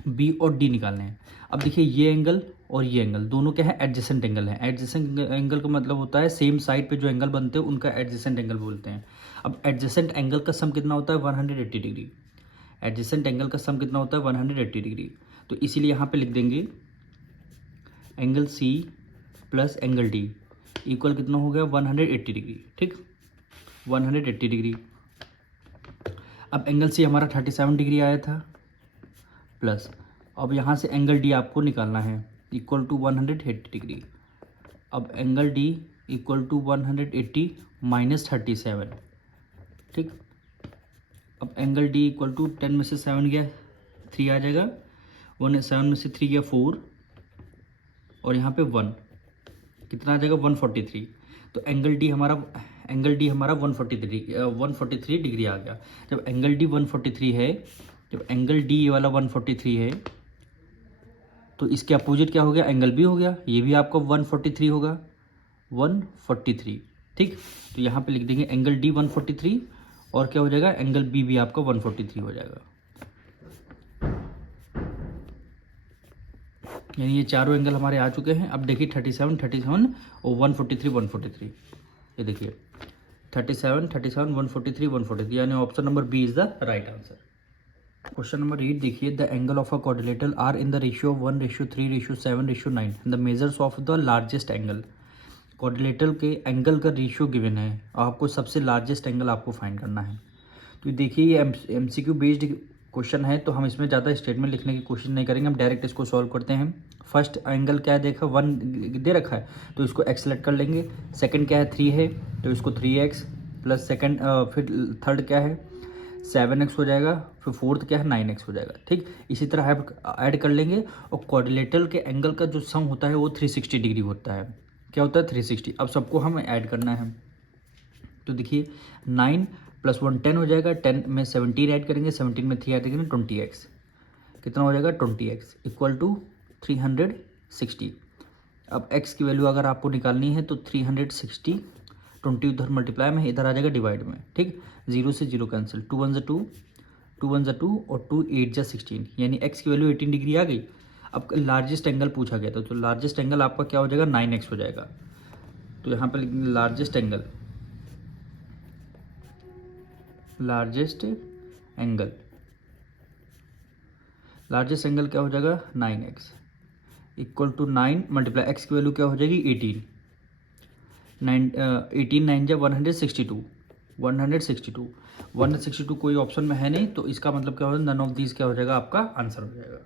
बी और डी निकालने हैं। अब देखिए ये एंगल और ये एंगल दोनों क्या है एडजेसेंट एंगल है। एडजेसेंट एंगल का मतलब होता है सेम साइड पे जो एंगल बनते हैं उनका एडजेसेंट एंगल बोलते हैं। अब एडजेसेंट एंगल का सम कितना होता है 180 डिग्री। एडजेसेंट एंगल का सम कितना होता है 180 डिग्री। तो इसीलिए यहाँ पे लिख देंगे angle C plus angle D equal कितना हो गया 180 डिग्री। ठीक, 180 डिग्री। अब एंगल सी हमारा 37 डिग्री आया था प्लस, अब यहाँ से एंगल डी आपको निकालना है इक्वल टू 180 डिग्री। अब angle D equal to 180 minus 37। ठीक, अब एंगल डी इक्वल टू 10 में से 7 गया 3 आ जाएगा, 7 में से 3 गया 4 और यहाँ पे 1 कितना आ जाएगा 143। तो एंगल डी हमारा एंगल डी हमारा 143 डिग्री आ गया। जब एंगल डी 143 है, जब एंगल डी ये वाला 143 है तो इसके अपोजिट क्या हो गया, एंगल बी हो गया, ये भी आपका 143 होगा, 143। ठीक, तो यहाँ पे लिख देंगे एंगल डी 143 और क्या हो जाएगा, एंगल बी भी आपका 143 हो जाएगा। यानी ये चारों एंगल हमारे आ चुके हैं। अब देखिए 37 और 143 ये देखिए 37 143 यानी option number B is the right answer. Question number 8 देखिए, the angle of a quadrilateral are in the ratio 1:3:7:9 the measures of the largest angle. Quadrilateral के एंगल का रेशियो गिवन है, आपको सबसे लार्जेस्ट एंगल आपको फाइंड करना है। तो देखिए ये MCQ बेस्ड क्वेश्चन है, तो हम इसमें ज़्यादा स्टेटमेंट लिखने की कोशिश नहीं करेंगे, हम डायरेक्ट इसको सॉल्व करते हैं। फर्स्ट एंगल क्या है देखा, 1 दे रखा है तो इसको x सेलेक्ट कर लेंगे। सेकंड क्या है 3 है तो इसको 3x प्लस सेकंड, फिर थर्ड क्या है 7x हो जाएगा, फिर फोर्थ क्या है 9x हो जाएगा। ठीक, इसी तरह ऐड कर लेंगे। और क्वाड्रिलेटरल के एंगल का जो सम होता है वो 360 डिग्री होता है। क्या होता है 360। अब सबको हमें ऐड करना है, तो देखिए 9 + 1 10 हो जाएगा, 10 में 17 ऐड करेंगे, 17 में 3 ऐड करेंगे 20x, कितना हो जाएगा 20x इक्वल टू 360। अब x की वैल्यू अगर आपको निकालनी है तो 360, 20 उधर मल्टीप्लाई में, इधर आ जाएगा डिवाइड में। ठीक, 0 से 0 कैंसिल, 2 1 2 2 1 2 और 2 8 16, यानी x की वैल्यू 18 डिग्री आ गई। अब लार्जेस्ट एंगल पूछा गया था, तो लार्जेस्ट एंगल आपका क्या हो जाएगा 9x हो जाएगा। तो यहाँ पर लार्जेस्ट एंगल क्या हो जाएगा 9x equal to 9 multiply x की वैल्यू क्या हो जाएगी 18, 18 9 जा 162 कोई ऑप्शन में है नहीं, तो इसका मतलब क्या हो जाएगा, नन ऑफ दीज क्या हो जाएगा, आपका आंसर हो जाएगा।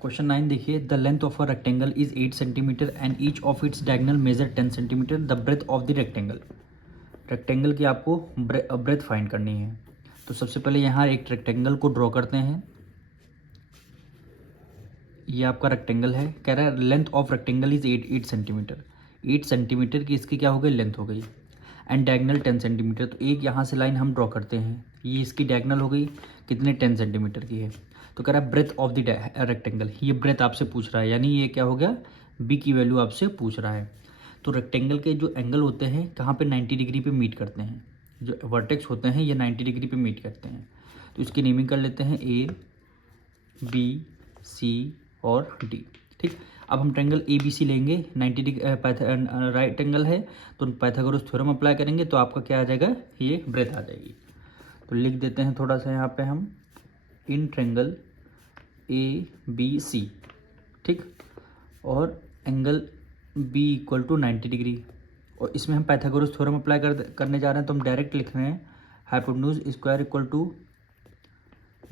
क्वेश्चन 9 देखिए, the length of a rectangle is 8 centimetre and each of its diagonal measure 10 centimetre, the breadth of the rectangle की आपको ब्रेथ फाइंड करनी है। तो सबसे पहले यहाँ एक रेक्टेंगल को ड्रॉ करते हैं। ये आपका रेक्टेंगल है, कह रहा है length of rectangle is 8 centimetre, 8 centimetre की इसकी क्या हो गई लेंथ हो गई, एंड डायगोनल 10 सेंटीमीटर। तो एक यहाँ से लाइन हम ड्रॉ करते हैं, ये इसकी डायगोनल हो गई कितने 10 सेंटीमीटर की है। तो कह रहा है ब्रेथ ऑफ द रेक्टेंगल, ये ब्रेथ आपसे पूछ रहा है, यानी ये क्या हो गया बी की वैल्यू आपसे पूछ रहा है। तो रेक्टेंगल के जो एंगल होते हैं कहाँ पे 90 डिग्री पे मीट करते हैं, जो वर्टेक्स होते हैं ये 90 डिग्री पे मीट करते हैं। तो इसकी नेमिंग कर लेते हैं A, B, C और D। ठीक, अब हम ट्रायंगल ABC लेंगे, 90 डिग्री राइट एंगल है, तो पाइथागोरस थ्योरम अप्लाई करेंगे तो आपका क्या आ जाएगा, ये ब्रेथ आ जाएगी। तो लिख देते हैं थोड़ा सा यहाँ पे हम, इन ट्रायंगल ABC। ठीक, और angle B equal to 90 degree, और इसमें हम पाइथागोरस थ्योरम अप्लाई करने जा रहे हैं, तो हम डायरेक्ट लिख रहे हैं hypotenuse square equal to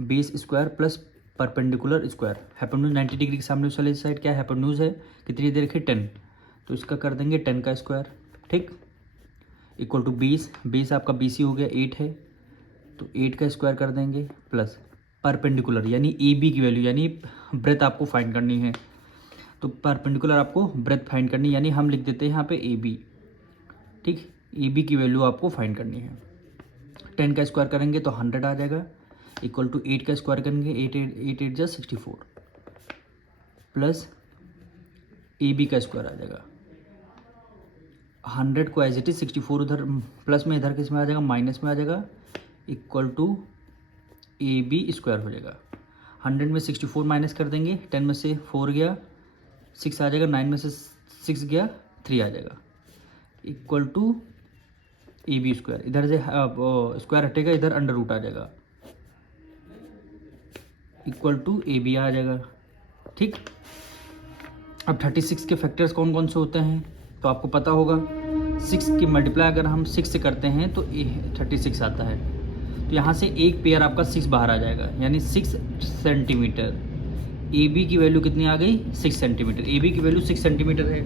base square plus perpendicular square. Hypotenuse 90 degree के सामने वाली साइड क्या है, हाइपोटेन्यूज है कितनी देर की 10, तो इसका कर देंगे 10 का स्क्वायर। ठीक, इक्वल टू बेस आपका BC हो गया 8 है, तो 8 का स्क्वायर कर देंगे प्लस परपेंडिकुलर यानी AB की वैल्यू, यानी ब्रेथ आपको फाइंड करनी है, तो परपेंडिकुलर आपको ब्रेथ फाइंड करनी, यानी हम लिख देते हैं यहाँ पे AB। ठीक, AB की वैल्यू आपको फाइंड करनी है। 10 का स्क्वायर करेंगे तो 100 आ जाएगा, इक्वल टू 8 का स्क्वायर करेंगे 8 8 64 प्लस AB का स्क्वायर आ जाएगा। 100 को एज इट इज 64 उधर प्लस में, इधर किस में आ जाएगा माइनस में आ जाएगा, इक्वल टू AB स्क्वायर हो जाएगा। 100 में 64 माइनस कर देंगे, 10 में से 4 गया 6 आ जाएगा, 9 में से 6 गया 3 आ जाएगा, इक्वल टू AB स्क्वायर, इधर से स्क्वायर हटेगा, इधर अंडर रूट आ जाएगा, इक्वल टू AB आ जाएगा। ठीक, अब 36 के फैक्टर्स कौन कौन से होते हैं तो आपको पता होगा, 6 की मल्टीप्लाई अगर हम 6 से करते हैं तो 36 आता है, तो यहाँ से एक पेयर आपका 6 बाहर आ जाएगा, यानी 6 सेंटीमीटर। AB की वैल्यू कितनी आ गई 6 सेंटीमीटर, AB की वैल्यू 6 सेंटीमीटर है,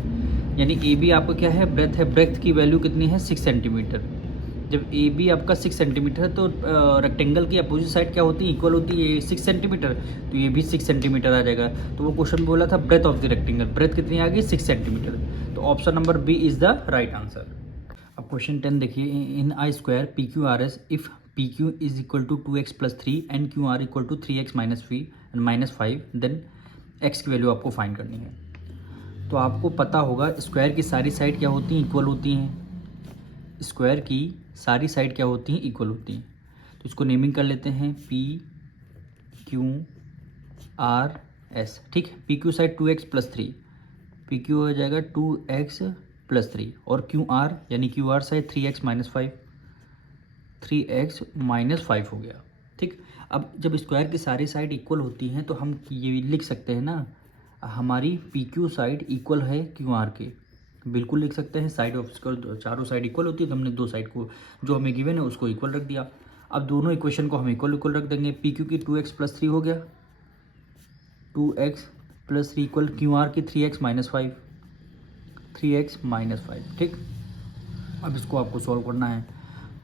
यानी AB आपका क्या है ब्रेथ है, ब्रेथ की वैल्यू कितनी है 6 सेंटीमीटर। जब AB आपका 6 सेंटीमीटर है तो रेक्टेंगल की अपोजिट साइड क्या होती है, इक्वल होती है 6 सेंटीमीटर, तो ये भी 6 सेंटीमीटर आ जाएगा। तो वो क्वेश्चन बोला था breadth of the rectangle, breadth कितनी आ गई 6 सेंटीमीटर, तो option number B is the right answer. अब अब क्वेश्चन 10 देखिए, in I square P Q R S if P Q is equal to 2x + 3 and Q R equal to 3x - 3 and -5, then X की value आपको find करनी है। तो आपको पता होगा स्क्वायर की सारी साइड क्या होती हैं, इक्वल होती हैं। स्क्वायर की सारी साइड क्या होती हैं, इक्वल होती हैं। तो इसको नेमिंग कर लेते हैं पी क्यू आर एस। ठीक, P Q side 2x + 3, P Q हो जाएगा 2x + 3 और क्यू आर यानी Q R side 3x - 5, 3x - 5 हो गया। ठीक, अब जब स्क्वायर की सारी साइड इक्वल होती हैं तो हम ये लिख सकते हैं ना, हमारी पी क्यू साइड इक्वल है क्यू आर के, बिल्कुल लिख सकते हैं। साइड ऑफ स्क्वायर चारों साइड इक्वल होती है तो हमने दो साइड को जो हमें गिवन है उसको इक्वल रख दिया। अब दोनों इक्वेशन को हम इक्वल रख देंगे। पी क्यू की 2x + 3 हो गया, 2x + 3 इक्वल क्यू आर की 3x - 5, 3x - 5। ठीक, अब इसको आपको सॉल्व करना है।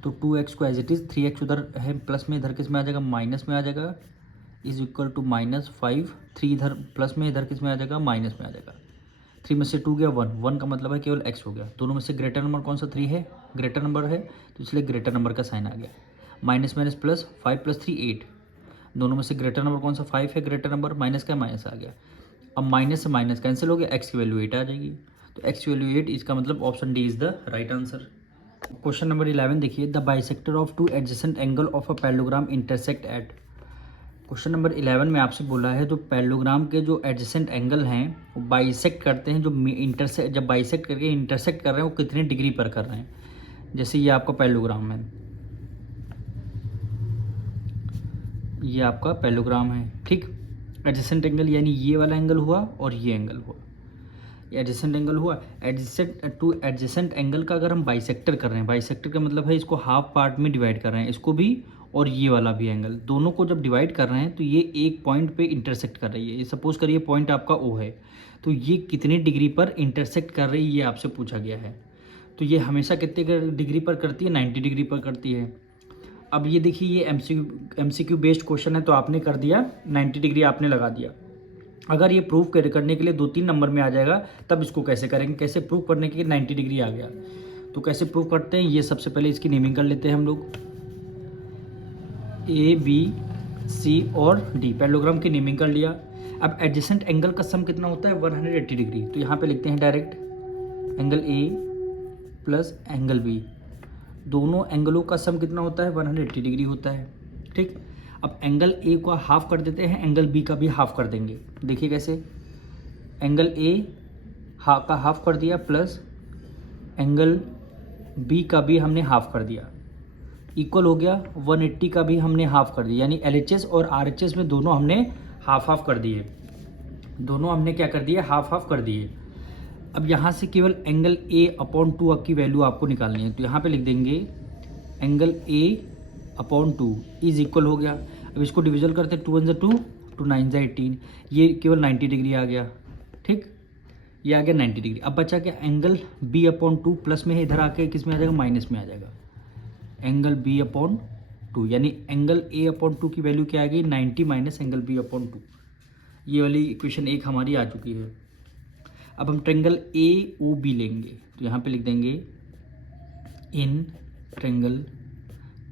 तो 2x को एज इट इज़, 3x उधर है प्लस में, इधर किस में आ जाएगा, माइनस में आ जाएगा, इज इक्वल टू -5, 3 इधर प्लस में, इधर किस में आ जाएगा, माइनस में आ जाएगा। 3 में से 2 गया 1, 1 का मतलब है केवल x हो गया। दोनों में से ग्रेटर नंबर कौन सा, 3 है, ग्रेटर नंबर है तो इसलिए ग्रेटर नंबर का साइन आ गया। माइनस माइनस प्लस, 5 + 3 8, दोनों में से ग्रेटर नंबर कौन सा, 5 है, ग्रेटर नंबर, माइनस का माइनस आ गया। अब माइनस से माइनस कैंसिल हो गया, x की वैल्यू 8 आ जाएगी। तो x की वैल्यू 8, इसका मतलब option D is the right answer. Question number 11 देखिए, the bisector of 2 adjacent angle of a parallelogram intersect at. Question number 11 में आपसे बोला है तो पैरेललोग्राम के जो एडजेसेंट एंगल हैं वो बाइसेक्ट करते हैं, जो इंटरसेक्ट, जब बाइसेक्ट करके इंटरसेक्ट कर रहे हैं वो कितने डिग्री पर कर रहे हैं। जैसे ये आपका पैरेललोग्राम है, ये आपका पैरेललोग्राम है। ठीक, एडजेसेंट एंगल यानी ये वाला एंगल हुआ और ये एंगल हुआ, ये एडजेसेंट एंगल हुआ। एडजेसेंट एंगल का अगर हम बाइसेक्टर कर रहे हैं, बाइसेक्टर का मतलब है इसको हाफ पार्ट में डिवाइड कर रहे हैं, इसको भी और ये वाला भी एंगल, दोनों को जब डिवाइड कर रहे हैं तो ये एक पॉइंट पे इंटरसेक्ट कर रही है। ये सपोज करिए पॉइंट आपका ओ है, तो ये कितने डिग्री पर इंटरसेक्ट कर रही है ये आपसे पूछा गया है। तो ये हमेशा कितने डिग्री पर करती है, 90 डिग्री पर करती है। अब ये देखिए, ये एमसीक्यू बेस्ड क्वेश्चन है तो आपने कर दिया 90 डिग्री आपने लगा दिया। अगर ये प्रूव करने के लिए 2-3 नंबर में आ जाएगा तब इसको कैसे करेंगे, कैसे प्रूव करने के लिए 90 डिग्री आ गया तो कैसे प्रूव करते हैं। ये सबसे पहले इसकी नेमिंग कर लेते हैं हम लोग, ए बी सी और डी, पैरेललोग्राम की नेमिंग कर लिया। अब एडजेसेंट एंगल का सम कितना होता है, 180 डिग्री। तो यहाँ पे लिखते हैं direct angle A plus angle B, दोनों एंगलों का सम कितना होता है, 180 डिग्री होता है। ठीक, अब एंगल ए को हाफ कर देते हैं, एंगल बी का भी हाफ कर देंगे। देखिए कैसे, एंगल ए का हाफ कर दिया प्लस एंगल बी का भी हमने हाफ कर दिया, इक्वल हो गया। 180 का भी हमने हाफ कर दिया, यानी LHS और RHS में दोनों हमने हाफ कर दिए, दोनों हमने क्या कर दिए, हाफ कर दिए। अब यहाँ से केवल एंगल A/2 की वैल्यू आपको निकालनी है, तो यहाँ पे लिख देंगे एंगल A/2 इज इक्वल हो गया। अब इसको डिविजन करते हैं, 2 × 2, 2 × 9 = 18, ये केवल 90 डिग्री आ गया। ठीक, ये आ गया 90 डिग्री। अब बचा क्या, एंगल B/2 प्लस में है, इधर आके किस में आ जाएगा, माइनस में आ जाएगा। एंगल B/2 यानी एंगल A/2 की वैल्यू क्या आ गई, 90 माइनस एंगल B/2। ये वाली इक्वेशन एक हमारी आ चुकी है। अब हम ट्रेंगल AOB लेंगे, तो यहाँ पे लिख देंगे in triangle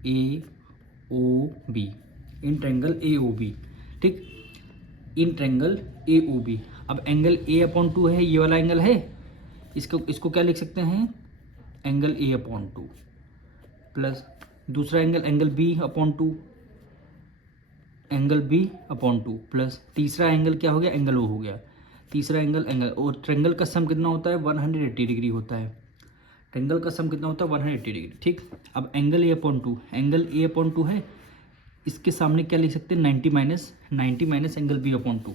AOB, in triangle AOB। ठीक, इन ट्रेंगल AOB। अब एंगल A/2 है, ये वाला एंगल है, इसको क्या लिख सकते हैं, एंगल A/2 प्लस दूसरा angle B/2, angle B/2 plus तीसरा एंगल क्या हो गया, एंगल O हो गया। तीसरा एंगल और ट्रेंगल का सम कितना होता है, 180 डिग्री होता है। ट्रेंगल का सम कितना होता है, 180 डिग्री। ठीक, अब एंगल A/2 है, इसके सामने क्या लिख सकते हैं, 90 minus angle B/2।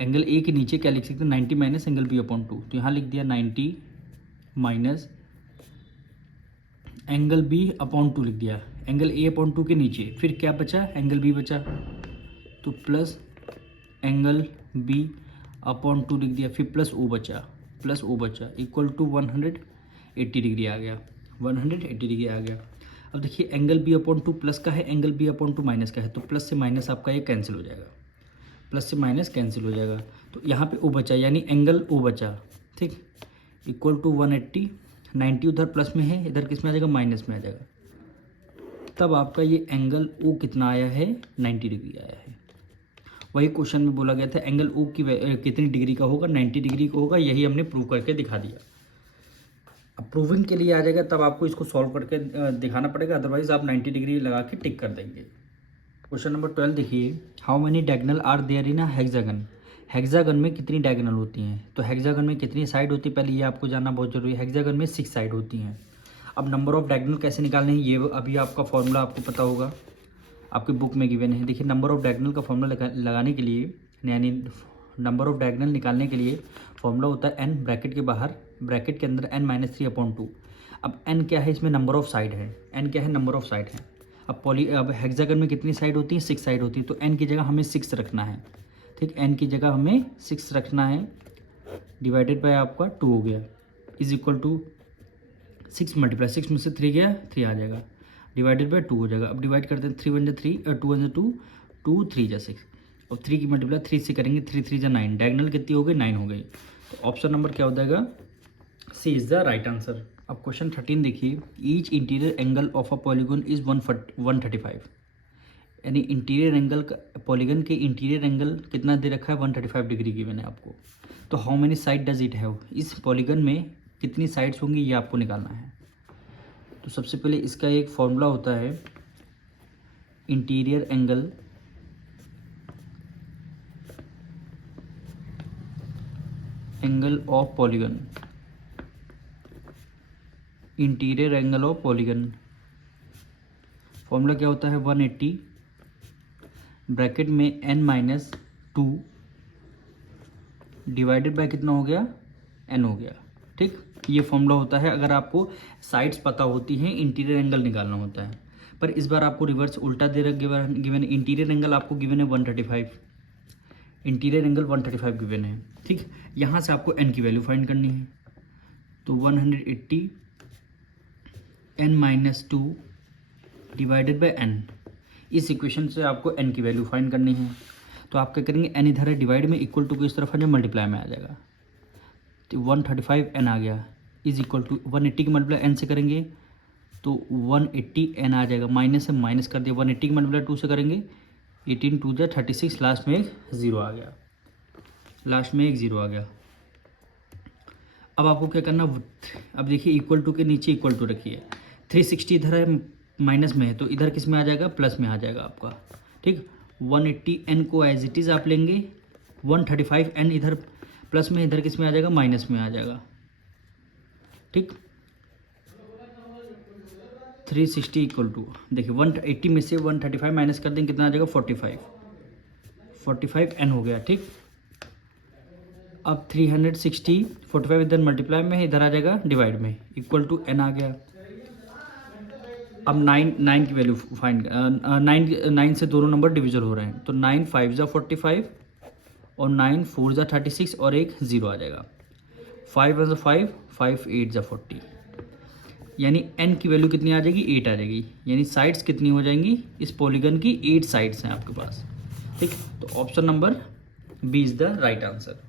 Angle A के नीचे क्या लिख सकते हैं, 90 माइनस एंगल B/2। तो यहाँ लिख दिया 90 माइनस एंगल B/2 लिख दिया, एंगल A/2 के नीचे फिर क्या बचा, एंगल B बचा, तो प्लस एंगल B/2 लिख दिया, फिर प्लस O बचा, इक्वल टू 180 डिग्री आ गया, 180 डिग्री आ गया। अब देखिए एंगल B/2 प्लस का है, एंगल B/2 माइनस का है, तो प्लस से माइनस आपका ये कैंसिल हो जाएगा, प्लस से माइनस कैंसिल हो जाएगा। तो यहाँ पे O बचा, यानी एंगल O बचा। ठीक, इक्वल टू 180 90 उधर प्लस में है, इधर किस में आ जाएगा, माइनस में आ जाएगा, तब आपका ये एंगल ओ कितना आया है, 90 डिग्री आया है। वही क्वेश्चन में बोला गया था एंगल ओ की कितनी डिग्री का होगा, 90 डिग्री का होगा, यही हमने प्रूव करके दिखा दिया। अब प्रूविंग के लिए आ जाएगा तब आपको इसको सॉल्व करके दिखाना पड़ेगा, अदरवाइज आप 90 डिग्री लगा के टिक कर देंगे। क्वेश्चन नंबर 12 देखिए, how many diagonal are there in a hexagon. Hexagon में कितनी डायगोनल होती हैं, तो हेक्सागन में कितनी साइड होती है, पहले ये आपको जानना बहुत जरूरी है। हेक्सागन में 6 साइड होती हैं। अब नंबर ऑफ डायगोनल कैसे निकालने हैं, ये अभी आपका फॉर्मूला आपको पता होगा, आपकी बुक में गिवन है। देखिए नंबर ऑफ डायगोनल का फॉर्मूला लगाने के लिए, यानी नंबर ऑफ डायगोनल निकालने के लिए फॉर्मूला होता है n ब्रैकेट के बाहर, ब्रैकेट के अंदर n-3/2। अब n क्या है, इसमें नंबर ऑफ साइड है, n क्या है, नंबर ऑफ साइड है। अब हेक्सागन में कितनी साइड होती है, 6 साइड होती है, तो n की जगह हमें 6 रखना है, ठीक, n की जगह हमें 6 रखना है, डिवाइडेड बाय आपका 2 हो गया, इज इक्वल टू 6 मल्टीप्लाई 6 में से 3 गया, 3 आ जाएगा, डिवाइडेड बाय 2 हो जाएगा। अब डिवाइड करते हैं, 3 1 3, 2 1 2, 2 3 6, और 3 की मल्टीप्लाई 3 से करेंगे, 3 3 9, डायगोनल कितनी हो गई, 9 हो गई। तो ऑप्शन नंबर क्या हो जाएगा, सी इज़ द राइट आंसर। अब क्वेश्चन 13 देखिए, each interior angle of a polygon is 135, यानी इंटीरियर एंगल का, पॉलीगन के इंटीरियर एंगल कितना दे रखा है, 135 डिग्री गिवन है आपको। तो how many side does it have, इस पॉलीगन में कितनी साइड्स होंगी ये आपको निकालना है। तो सबसे पहले इसका एक फॉर्मूला होता है, interior angle of polygon, interior angle of polygon formula क्या होता है, 180 ब्रैकेट में n-2 डिवाइडेड बाय कितना हो गया, n हो गया, ठीक। ये फॉर्मूला होता है अगर आपको साइड्स पता होती हैं, इंटीरियर एंगल निकालना होता है। पर इस बार आपको रिवर्स उल्टा दे रखा गिवन, इंटीरियर एंगल आपको गिवन है 135, इंटीरियर एंगल 135 गिवन है, ठीक। यहाँ से आपको n की वैल्यू फाइंड करनी है, तो 180 n-2 डिवाइडेड बाय n, इस इक्वेशन से आपको n की वैल्यू फाइंड करनी है। तो आप क्या करेंगे, n इधर है, डिवाइड में इक्वल टू को इस तरफ आ जाए, मल्टीप्लाई में आ जाएगा, तो 135 n आ गया, इज इक्वल टू 180 की मल्टीप्लाई n से करेंगे तो 180 n आ जाएगा, माइनस से माइनस कर दिया, 180 की मल्टीप्लाई 2 से करेंगे, 18 2 जा 36, लास्ट में एक 0 आ गया, लास्ट में एक 0 आ गया। अब आपको क्या करना, अब देखिए इक्वल टू के नीचे इक्वल टू रखिए, 360 इधर है, माइनस में है, तो इधर किस में आ जाएगा, प्लस में आ जाएगा आपका, ठीक। 180 n को एज इट इज़ आप लेंगे, 135 n इधर प्लस में, इधर किस में आ जाएगा, माइनस में आ जाएगा, ठीक। 360 इक्वल टू, देखिए 180 में से 135 माइनस कर देंगे, कितना आ जाएगा, 45 n हो गया, ठीक। अब 360 45 इधर मल्टीप्लाई में है, इधर आ जाएगा डिवाइड में, इक्वल टू n आ गया। अब 9 की वैल्यू फाइंड, 9 से दोनों नंबर डिविजन हो रहे हैं, तो 9 5 जा 45 और 9 4 जा 36 और एक 0 आ जाएगा, 5 1 5 5 8 जा 40, यानी n की वैल्यू कितनी आ जाएगी, 8 आ जाएगी, यानी साइड्स कितनी हो जाएंगी, इस पॉलीगन की 8 साइड्स हैं आपके पास, ठीक। तो option number B is the right answer.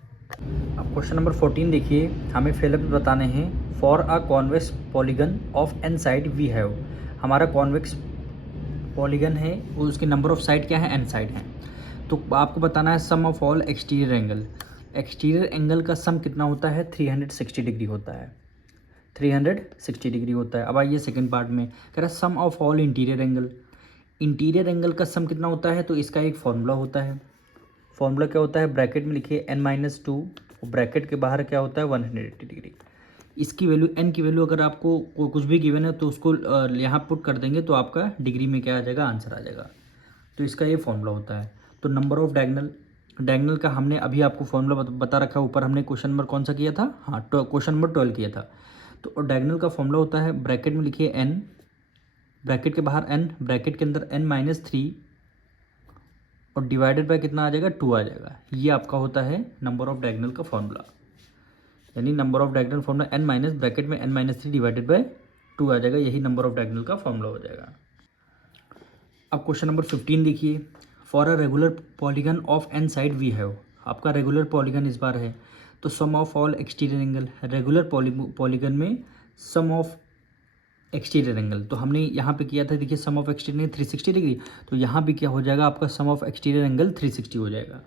अब क्वेश्चन नंबर 14 देखिए, हमें फिलअप बताने हैं, for a convex polygon of n side we have, हमारा कॉन्वेक्स पॉलीगन है, उसके नंबर ऑफ साइड क्या है, n साइड है। तो आपको बताना है sum of all exterior angle, exterior angle का सम कितना होता है, 360 डिग्री होता है, 360 डिग्री होता है। अब आइए सेकंड पार्ट में, कह रहा है sum of all interior angle, interior angle का सम कितना होता है, तो इसका एक फॉर्मूला होता है, फॉर्मूला क्या होता है, ब्रैकेट में लिखिए n-2, और ब्रैकेट के बाहर क्या होता है, 180 डिग्री। इसकी वैल्यू, n की वैल्यू अगर आपको कुछ भी गिवन है तो उसको यहाँ पुट कर देंगे तो आपका डिग्री में क्या आ जाएगा, आंसर आ जाएगा। तो इसका ये फॉर्मूला होता है। तो नंबर ऑफ डायगोनल का हमने अभी आपको फॉर्मूला बता रखा है, ऊपर हमने क्वेश्चन नंबर कौन सा किया था, हाँ क्वेश्चन नंबर 12 किया था। तो डायगोनल का फॉर्मूला होता है, ब्रैकेट में लिखिए n, ब्रैकेट के बाहर n, ब्रैकेट के अंदर n-3 और डिवाइडेड बाय कितना आ जाएगा, 2 आ जाएगा। ये आपका होता है नंबर ऑफ डायगोनल का फॉर्मूला, यानी number of diagonal formula n minus bracket में n-3 डिवाइडेड बाय 2 आ जाएगा, यही नंबर ऑफ डायगोनल का फॉर्मूला हो जाएगा। अब क्वेश्चन नंबर 15 देखिए, for a regular polygon of n side we have, आपका रेगुलर पॉलीगन इस बार है, तो sum of all exterior angle, regular polygon में सम ऑफ एक्सटीरियर एंगल, तो हमने यहाँ पे किया था, देखिए सम ऑफ एक्सटीरियर 360 डिग्री, तो यहाँ भी क्या हो जाएगा आपका सम ऑफ एक्सटीरियर एंगल 360 हो जाएगा।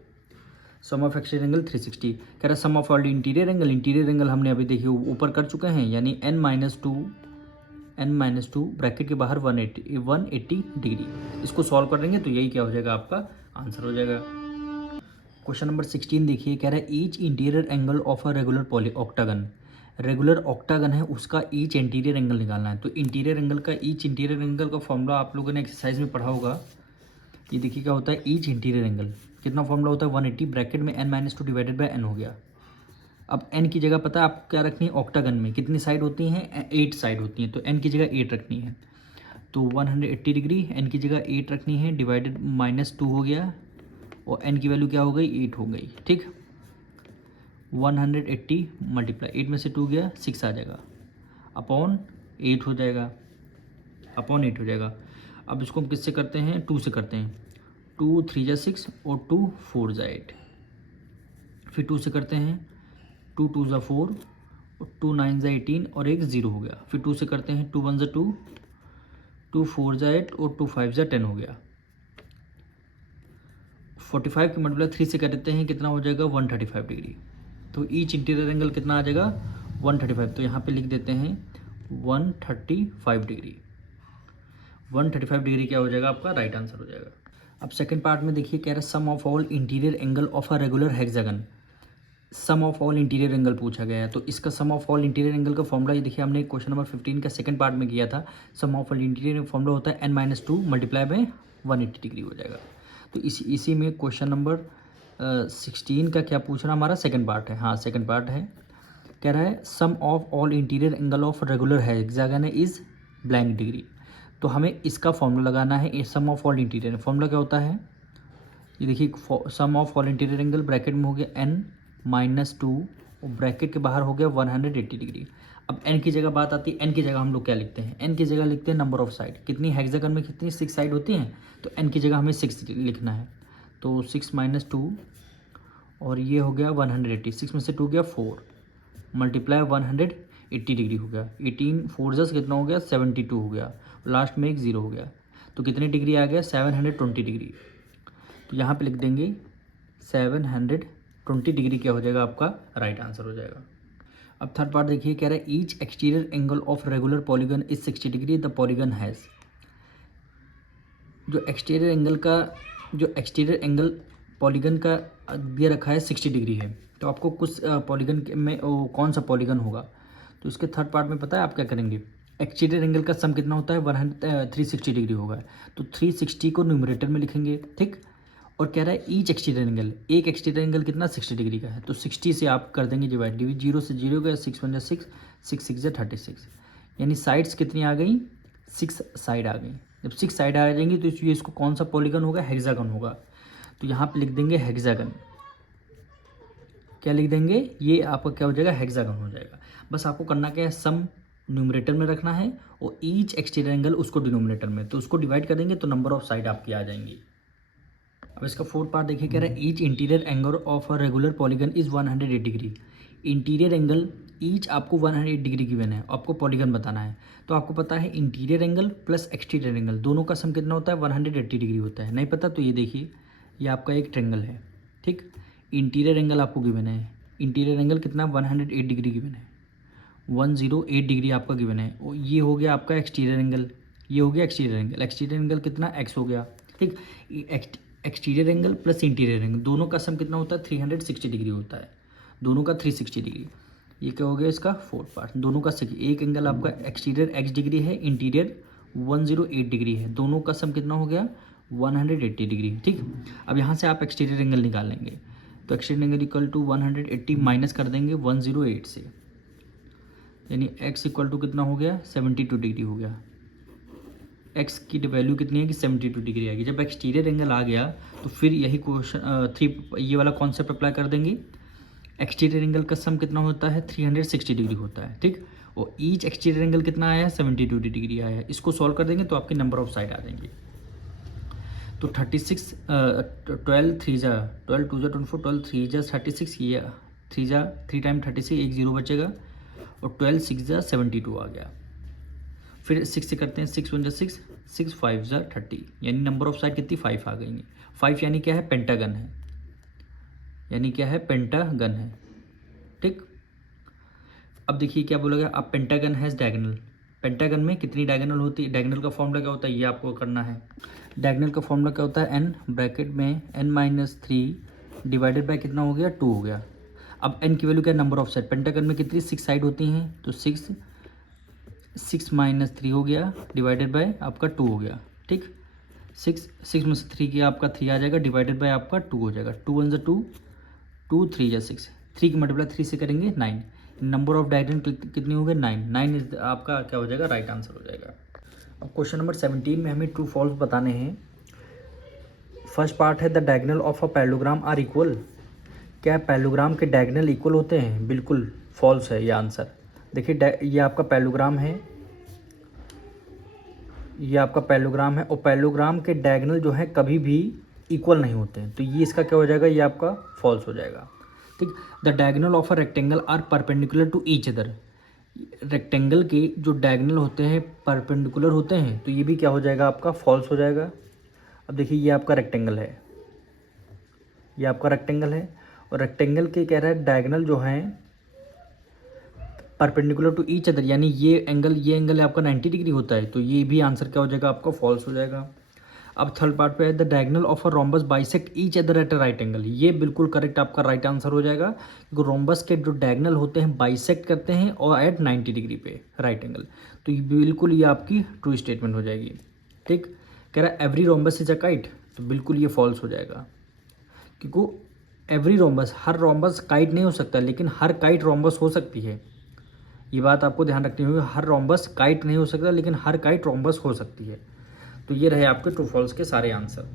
सम ऑफ एक्सटीरियर एंगल 360 कह रहा है। Sum of all interior angle, interior angle हमने अभी देखिए ऊपर कर चुके हैं, यानी n-2 ब्रैकेट के बाहर 180 डिग्री। इसको सॉल्व करेंगे तो यही क्या हो जाएगा, आपका आंसर हो जाएगा। क्वेश्चन नंबर 16 देखिए, कह रहा है each interior angle of a regular octagon, regular octagon है उसका ईच इंटीरियर एंगल निकालना है। तो इंटीरियर एंगल का, ईच इंटीरियर एंगल का फॉर्मूला आप लोगों ने एक्सरसाइज में पढ़ा होगा। ये देखिए क्या होता है, ईच इंटीरियर एंगल कितना फॉर्मूला होता है, 180 ब्रैकेट में n-2 डिवाइडेड बाय n हो गया। अब n की जगह पता है आपको क्या रखनी है, ऑक्टागन में कितनी साइड होती हैं, 8 साइड होती हैं, तो n की जगह 8 रखनी है। तो 180 डिग्री n की जगह 8 रखनी है, डिवाइडेड -2 हो गया, और n की वैल्यू क्या हो गई, 8 हो गई। ठीक, 180 मल्टीप्लाई 8 में से 2 गया, 6 आ जाएगा, अपॉन 8 हो जाएगा, अपॉन 8 हो जाएगा। अब इसको हम किससे करते हैं, 2 से करते हैं। 2 3 जा 6 और 2 4 जा 8, फिर 2 से करते हैं, 2 2 जा 4 और 2 9 जा 18 और एक 0 हो गया। फिर 2 से करते हैं, 2 1 जा 2, 2 4 जा 8 और 2 5 जा 10 हो गया। 45 की मल्टीप्लाई 3 से करते हैं, कितना हो जाएगा, 135 डिग्री। तो ईच इंटीरियर एंगल कितना आ जाएगा, 135। तो यहाँ पे लिख देते हैं 135 डिग्री। 135 डिग्री क्या हो जाएगा, आपका राइट आंसर हो जाएगा। अब सेकंड पार्ट में देखिए, कह रहा है sum of all interior angle of a regular hexagon. Sum of all interior angle पूछा गया है, तो इसका sum of all interior angle का फॉर्मूला ये देखिए हमने क्वेश्चन नंबर 15 का सेकंड पार्ट में किया था। सम ऑफ ऑल इंटीरियर फॉर्मूला होता है n-2 मल्टीप्लाई बाय 180 डिग्री हो जाएगा। तो इसी में क्वेश्चन नंबर 16 का क्या पूछ रहा, हमारा सेकंड पार्ट है, हाँ सेकंड पार्ट है। कह रहा है sum of all interior angle of regular hexagon is blank degree. तो हमें इसका फॉर्मूला लगाना है, sum of all interior. Formula क्या होता है, ये देखिए sum of all interior angle bracket में हो गया n-2 और ब्रैकेट के बाहर हो गया 180 डिग्री। अब n की जगह बात आती है, n की जगह हम लोग क्या लिखते हैं, n की जगह लिखते हैं नंबर ऑफ साइड। कितनी हेक्सागन में कितनी 6 साइड होती हैं, तो n की जगह हमें 6 लिखना है। तो 6 - 2 और ये हो गया 180, 6 में से 2 गया 4 मल्टीप्लाई 180 डिग्री हो गया। 18 4 जस कितना हो गया, 72 हो गया, लास्ट में एक 0 हो गया। तो कितनी डिग्री आ गया, 720 डिग्री। तो यहाँ पे लिख देंगे 720 डिग्री क्या हो जाएगा, आपका राइट आंसर हो जाएगा। अब थर्ड पार्ट देखिए, कह रहा है each exterior angle of regular polygon is 60 degree, the polygon has. जो एक्सटीरियर एंगल पॉलीगन का दिया रखा है 60 डिग्री है, तो आपको कुछ पॉलीगन में कौन सा पॉलीगन होगा, तो इसके थर्ड पार्ट में पता है आप क्या करेंगे, एक्सटीरियर एंगल का सम कितना होता है 360 डिग्री होगा, तो 360 को न्यूमरेटर में लिखेंगे। ठीक, और कह रहा है ईच एक्सटीरियर एंगल, एक एक्सटीरियर एंगल कितना 60 डिग्री का है, तो 60 से आप कर देंगे डिवाइड, 0 से 0 गया, 6 1 6, 6 6 36, यानी साइड्स कितनी आ गई, 6 साइड आ गई। जब 6 साइड आ जाएंगी तो इसको कौन सा पॉलीगन होगा, हेक्सागन होगा। तो यहाँ पे लिख देंगे हेक्सागन, क्या लिख देंगे, ये आपका क्या हो जाएगा, हेक्सागन हो जाएगा। बस आपको करना क्या है, सम न्यूमरेटर में रखना है और ईच एक्सटीरियर एंगल उसको डिनोमिनेटर में, तो उसको डिवाइड कर देंगे तो नंबर ऑफ साइड आपकी आ जाएंगी। अब इसका फोर्थ पार्ट देखिए, कह रहा है each interior angle of a regular polygon is 108 degree. Interior angle each आपको 108 डिग्री गिवन है, आपको पॉलीगन बताना है। तो आपको पता है interior angle plus exterior angle दोनों का सम कितना होता है, 180 डिग्री होता है। नहीं पता तो ये देखिए, ये आपका एक ट्रेंगल है। ठीक, इंटीरियर एंगल आपको गिवन है, इंटीरियर एंगल कितना 108 डिग्री गिवन है, 108 डिग्री आपका गिवन है। और ये हो गया आपका एक्सटीरियर एंगल, ये हो गया एक्सटीरियर एंगल। एक्सटीरियर एंगल कितना x हो गया। ठीक, exterior angle plus interior angle दोनों का सम कितना होता है, 360 डिग्री होता है, दोनों का 360 डिग्री। ये क्या हो गया, इसका फोर्थ पार्ट, दोनों का एक एंगल आपका एक्सटीरियर x डिग्री है, इंटीरियर 108 डिग्री है, दोनों का सम कितना हो गया 180 डिग्री। ठीक, अब यहाँ से आप एक्सटीरियर एंगल निकाल लेंगे, तो exterior angle equal to 180 minus कर देंगे 108 से, यानी x इक्वल टू कितना हो गया 72 डिग्री हो गया। x की वैल्यू कितनी है कि 72 डिग्री आएगी। जब एक्सटीरियर एंगल आ गया तो फिर यही क्वेश्चन ये वाला कॉन्सेप्ट अप्लाई कर देंगे। एक्सटीरियर एंगल का सम कितना होता है 360 डिग्री होता है। ठीक, और ईच एक्सटीरियर एंगल कितना आया है 72 डिग्री आया है। इसको सॉल्व कर देंगे तो आपके नंबर ऑफ साइड आ जाएंगे। तो 36 12 3 जा 12 2 जा 24 12 3 जा 36, ये 3 जा 3 टाइम 36 एक 0 बचेगा और 12 6 जा 72 आ गया। फिर 6 से करते हैं, 6 1 जा 6, 6 5 जा 30, यानी नंबर ऑफ साइड कितनी 5 आ गई। 5 यानी क्या है, पेंटागन है, यानी क्या है, पेंटागन है। ठीक, अब देखिए क्या बोला गया, अब पेंटागन हैज़ डायगोनल। पेंटागन में कितनी डायगोनल होती है, डायगोनल का फॉर्मूला क्या होता है ये आपको करना है। डायगोनल का फॉर्मूला क्या होता है, n ब्रैकेट में n-3 डिवाइडेड बाय कितना हो गया, 2 हो गया। अब n की वैल्यू क्या है, नंबर ऑफ साइड। पेंटागन में कितनी 6 साइड होती हैं, तो 6 3 हो गया डिवाइडेड बाय आपका 2 हो गया। ठीक, 6 में से 3 किया आपका 3 आ जाएगा डिवाइडेड बाय आपका 2 हो जाएगा। 2 1 जा 2, 2 3 जा 6, 3 की मल्टीप्लाई 3 से करेंगे 9। नंबर ऑफ डायगोनल कितनी हो गई, 9। 9 इज आपका क्या हो जाएगा, राइट आंसर हो जाएगा। अब क्वेश्चन नंबर 17 में हमें ट्रू फॉल्स बताने हैं। फर्स्ट पार्ट है the diagonal of a parallelogram are equal. क्या पैरेललोग्राम के डायगोनल इक्वल होते हैं, बिल्कुल फॉल्स है ये आंसर। देखिए ये आपका पैरेललोग्राम है, ये आपका पैरेललोग्राम है, और पैरेललोग्राम के डायगोनल जो है कभी भी इक्वल नहीं होते हैं, तो ये इसका क्या हो जाएगा, ये आपका फॉल्स हो जाएगा। ठीक, the diagonal of a rectangle are perpendicular to each other. Rectangle के जो डायगोनल होते हैं परपेंडिकुलर होते हैं, तो ये भी क्या हो जाएगा, आपका फॉल्स हो जाएगा। अब देखिए ये आपका रेक्टेंगल है, ये आपका रेक्टेंगल है, और रेक्टेंगल के कह रहा है डायगोनल जो हैं परपेंडिकुलर टू ईच अदर, यानी ये एंगल आपका 90 डिग्री होता है, तो ये भी आंसर क्या हो जाएगा, आपका फॉल्स हो जाएगा। अब थर्ड पार्ट पे है the diagonal of a rhombus bisect each other at a right angle. ये बिल्कुल करेक्ट आपका राइट आंसर हो जाएगा, क्योंकि रोम्बस के जो डायगोनल होते हैं बाइसेक्ट करते हैं और एट 90 डिग्री पे राइट एंगल, तो ये बिल्कुल ये आपकी ट्रू स्टेटमेंट हो जाएगी। ठीक, कह रहा है every rhombus is a kite, तो बिल्कुल ये फॉल्स हो जाएगा, क्योंकि एवरी रोम्बस, हर रोम्बस काइट नहीं हो सकता, लेकिन हर काइट रोम्बस हो सकती है। ये बात आपको ध्यान रखनी होगी, हर रोम्बस काइट नहीं हो सकता, लेकिन हर काइट रोम्बस हो सकती है। तो ये रहे आपके ट्रू फॉल्स के सारे आंसर।